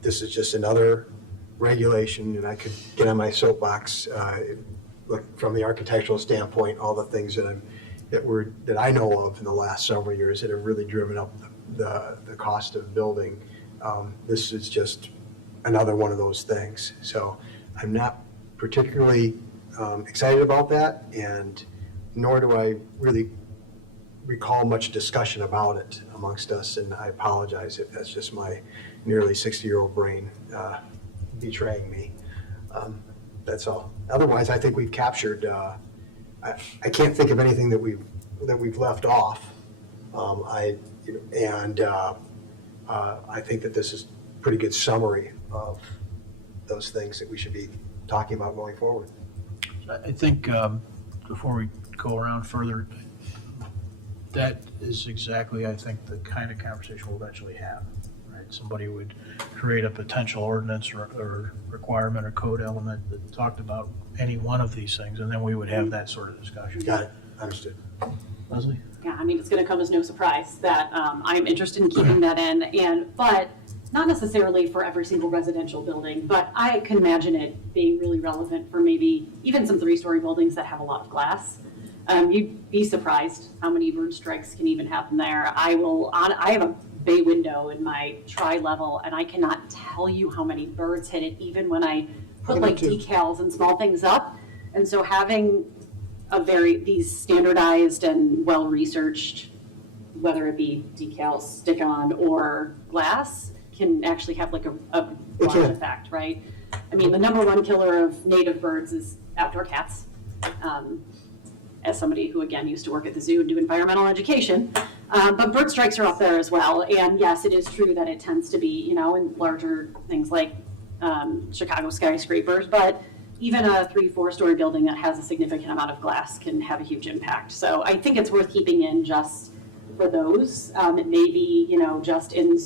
This is just another regulation, and I could get on my soapbox, look from the architectural standpoint, all the things that I know of in the last several years that have really driven up the cost of building. This is just another one of those things. So I'm not particularly excited about that, and nor do I really recall much discussion about it amongst us, and I apologize if that's just my nearly 60-year-old brain betraying me. That's all. Otherwise, I think we've captured, I can't think of anything that we've left off. I think that this is a pretty good summary of those things that we should be talking about going forward. I think before we go around further, that is exactly, I think, the kind of conversation we'll eventually have, right? Somebody would create a potential ordinance or requirement or code element that talked about any one of these things, and then we would have that sort of discussion. Got it. Understood. Leslie? Yeah, I mean, it's going to come as no surprise that I'm interested in keeping that in, but not necessarily for every single residential building, but I can imagine it being really relevant for maybe even some 3-story buildings that have a lot of glass. You'd be surprised how many bird strikes can even happen there. I have a bay window in my tri-level, and I cannot tell you how many birds hit it, even when I put like decals and small things up. And so having these standardized and well-researched, whether it be decals, stick-on, or glass, can actually have like a large effect, right? I mean, the #1 killer of native birds is outdoor cats. As somebody who, again, used to work at the zoo and do environmental education, but bird strikes are up there as well. And yes, it is true that it tends to be, in larger things like Chicago skyscrapers, but even a 3-4-story building that has a significant amount of glass can have a huge impact. So I think it's worth keeping in just for those. It may be, just in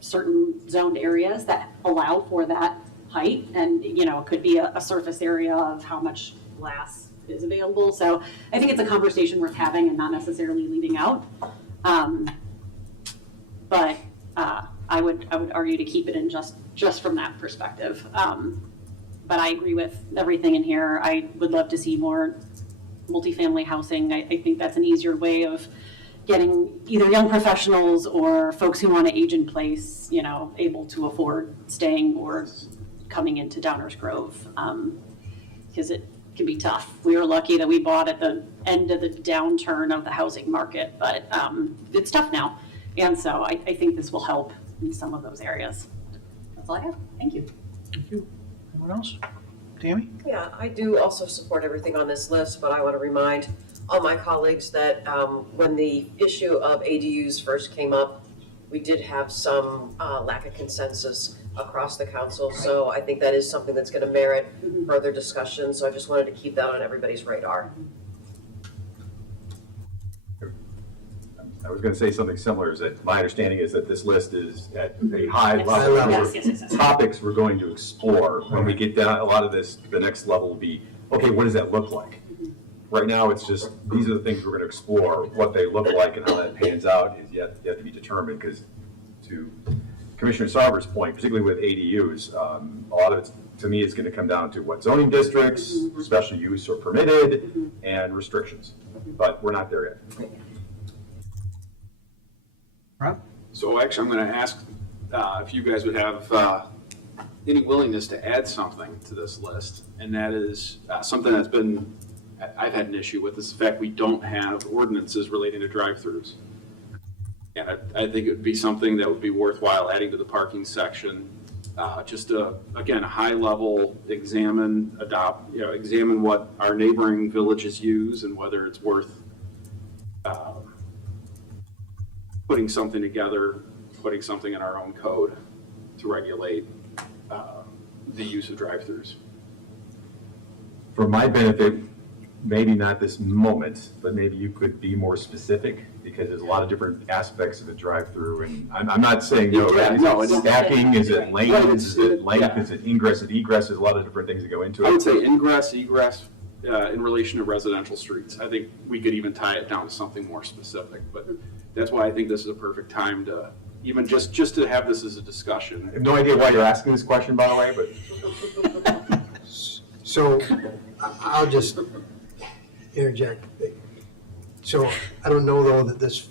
certain zoned areas that allow for that height, and, it could be a surface area of how much glass is available. So I think it's a conversation worth having and not necessarily leaving out. But I would argue to keep it in just from that perspective. But I agree with everything in here. I would love to see more multifamily housing. I think that's an easier way of getting either young professionals or folks who want to age in place, able to afford staying or coming into Downers Grove, because it can be tough. We were lucky that we bought at the end of the downturn of the housing market, but it's tough now. And so I think this will help in some of those areas. That's all I have. Thank you. Thank you. Anyone else? Tammy? Yeah, I do also support everything on this list, but I want to remind all my colleagues that when the issue of ADUs first came up, we did have some lack of consensus across the council. So I think that is something that's going to merit further discussion. So I just wanted to keep that on everybody's radar. I was going to say something similar, is that my understanding is that this list is at a high level Yes. of topics we're going to explore. When we get down, a lot of this, the next level will be, okay, what does that look like? Right now, it's just, these are the things we're going to explore. What they look like and how that pans out is yet to be determined, because to Commissioner Sarver's point, particularly with ADUs, a lot of it, to me, is going to come down to what zoning districts, special use or permitted, and restrictions. But we're not there yet. Rob? So actually, I'm going to ask if you guys would have any willingness to add something to this list, and that is something that's been, I've had an issue with, is the fact we don't have ordinances relating to drive-throughs. And I think it would be something that would be worthwhile adding to the parking section, just to, again, a high level, examine what our neighboring villages use and whether it's worth putting something together, putting something in our own code to regulate the use of drive-throughs. For my benefit, maybe not this moment, but maybe you could be more specific, because there's a lot of different aspects of a drive-through, and I'm not saying no. Yeah, Is no, it it's- stacking? Is it lane? Right, Is it length? yeah. Is it ingress and egress? There's a lot of different things that go into it. I would say ingress, egress, in relation to residential streets. I think we could even tie it down to something more specific, but that's why I think this is a perfect time to, even just to have this as a discussion. I have no idea why you're asking this question, by the way, but. So I'll just interject. So I don't know, though, that this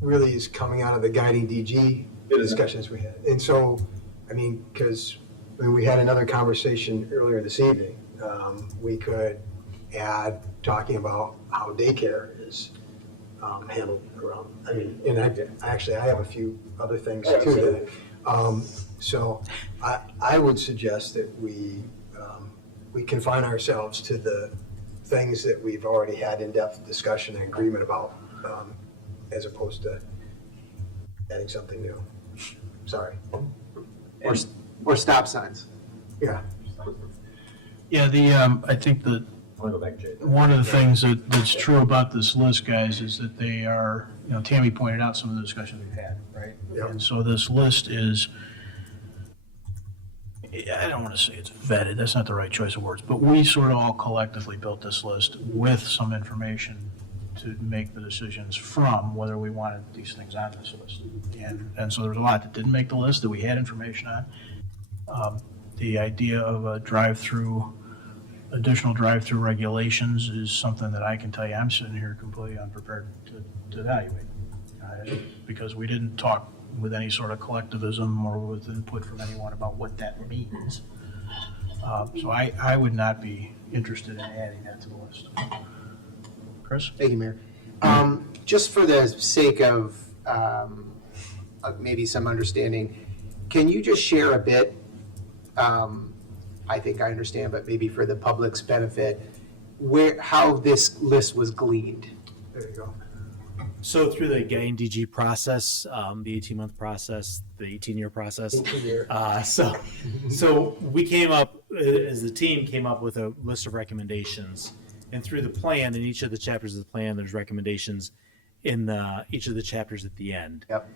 really is coming out of the guiding DG discussions we had. And so, I mean, because we had another conversation earlier this evening. We could add talking about how daycare is handled around. I mean, and I have a few other things too. So I would suggest that we confine ourselves to the things that we've already had in-depth discussion and agreement about, as opposed to adding something new. Sorry. Or stop signs. Yeah. Yeah, I think that I'll go back, Jay. one of the things that's true about this list, guys, is that they are, Tammy pointed out some of the discussion we've had, right? Yep. And so this list is, I don't want to say it's vetted, that's not the right choice of words, but we sort of all collectively built this list with some information to make the decisions from whether we wanted these things on this list. And so there was a lot that didn't make the list that we had information on. The idea of a additional drive-through regulations is something that I can tell you, I'm sitting here completely unprepared to evaluate. Because we didn't talk with any sort of collectivism or with input from anyone about what that means. So I would not be interested in adding that to the list. Chris? Thank you, Mayor. Just for the sake of maybe some understanding, can you just share a bit? I think I understand, but maybe for the public's benefit, how this list was gleaned. There you go. So through the guiding DG process, the 18-month process, the 18-year process. 18-year. So we came up, as the team came up with a list of recommendations. And through the plan, in each of the chapters of the plan, there's recommendations in each of the chapters at the end. Yep.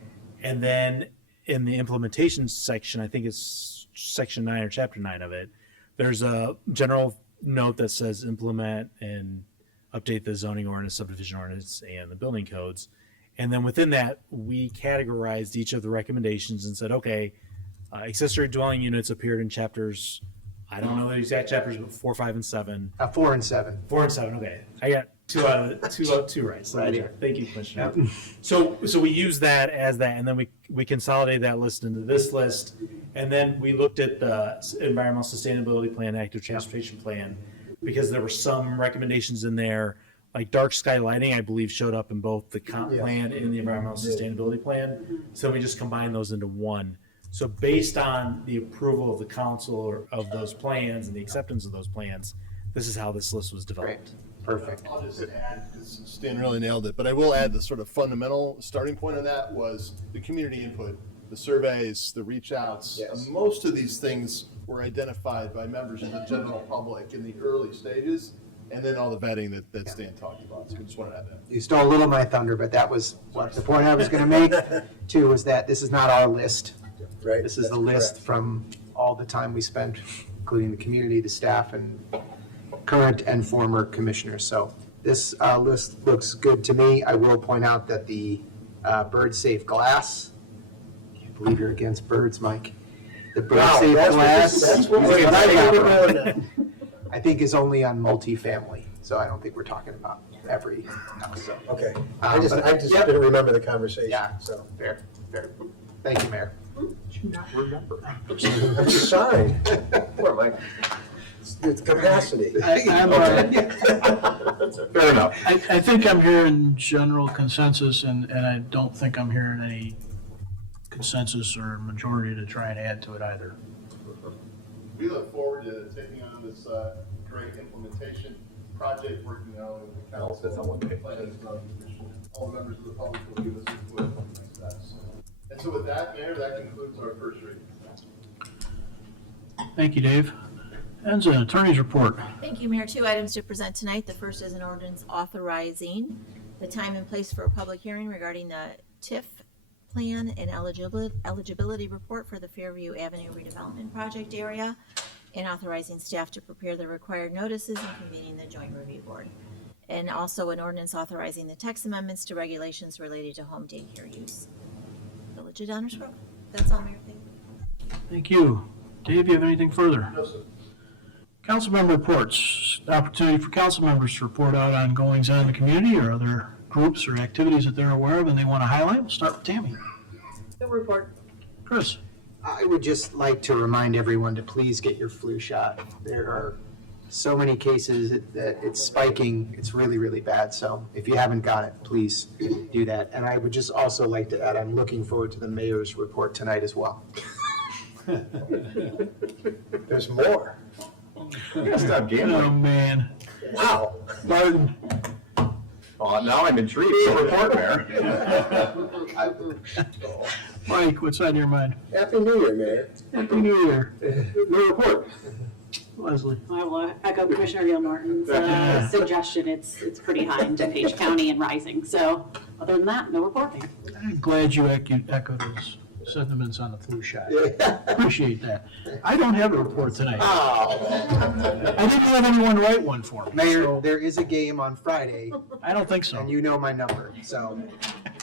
And then in the implementation section, I think it's section 9 or chapter 9 of it, there's a general note that says implement and update the zoning ordinance, subdivision ordinance, and the building codes. And then within that, we categorized each of the recommendations and said, okay, accessory dwelling units appeared in chapters, I don't know the exact chapters, but 4, 5, and 7. 4 and 7. 4 and 7, okay. I got two out of two right. So thank you, Commissioner. So we used that as that, and then we consolidated that list into this list. And then we looked at the environmental sustainability plan, active transportation plan, because there were some recommendations in there, like dark sky lighting, I believe, showed up in both the comp plan and the environmental sustainability plan. So we just combined those into one. So based on the approval of the council of those plans and the acceptance of those plans, this is how this list was developed. Perfect. I'll just add, because Stan really nailed it, but I will add the sort of fundamental starting point of that was the community input the surveys, the reach outs. Yes. Most of these things were identified by members of the general public in the early stages, and then all the vetting that Stan talked about. So we just wanted to add that. You stole a little of my thunder, but that was what the point I was going to make too, was that this is not our list. Right. This is the list from all the time we spent, including the community, the staff, and current and former commissioners. So this list looks good to me. I will point out that the bird safe glass, can't believe you're against birds, Mike. The bird Wow, safe that's what glass, this- that's what we're talking about. I think is only on multifamily. So I don't think we're talking about every house. So. Okay, but- I just yep. didn't remember the conversation, Yeah. so. Fair. Thank you, Mayor. I'm just sorry. Poor Mike. It's capacity. Fair enough. I think I'm hearing general consensus, and I don't think I'm hearing any consensus or majority to try and add to it either. We look forward to taking on this great implementation project, working on with the council, planning commission, all the members of the public will give us input on the next steps. And so with that, Mayor, that concludes our first reading. Thank you, Dave. Enza, attorney's report. Thank you, Mayor. 2 items to present tonight. The first is an ordinance authorizing the time and place for a public hearing regarding the TIF plan and eligibility report for the Fairview Avenue redevelopment project area, and authorizing staff to prepare the required notices and convening the joint review board. And also an ordinance authorizing the text amendments to regulations related to home daycare use. Village of Downers Grove. That's all, Mayor. Thank you. Thank you. Dave, you have anything further? No, sir. Council member reports. Opportunity for council members to report out on goings on in the community or other groups or activities that they're aware of and they want to highlight. We'll start with Tammy. No report. Chris. I would just like to remind everyone to please get your flu shot. There are so many cases that it's spiking. It's really, really bad. So if you haven't got it, please do that. And I would just also like to add, I'm looking forward to the mayor's report tonight as well. There's more. You gotta stop gambling. Oh, man. Wow. Martin. Oh, now I'm intrigued. So report, Mayor. Mike, what's on your mind? Happy New Year, Mayor. Happy New Year. No report. Leslie. I will echo Commissioner Gale Martin's Yeah. suggestion. It's pretty high in DuPage County and rising. So other than that, no reporting. I'm glad you echoed his sentiments on the flu shot. Appreciate that. I don't have a report tonight. Oh. I didn't have anyone write one for me. Mayor, so there is a game on Friday. I don't think so. And you know my number. So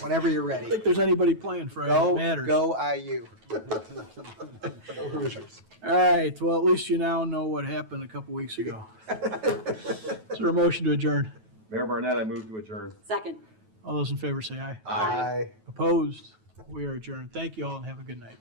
whenever you're I don't ready. think there's anybody playing Friday that matters. Go IU. No Hoosiers. All right, well, at least you now know what happened a couple weeks ago. Is there a motion to adjourn? Mayor Barnett, I move to adjourn. Second. All those in favor say aye. Aye. Opposed? We are adjourned. Thank you all and have a good night.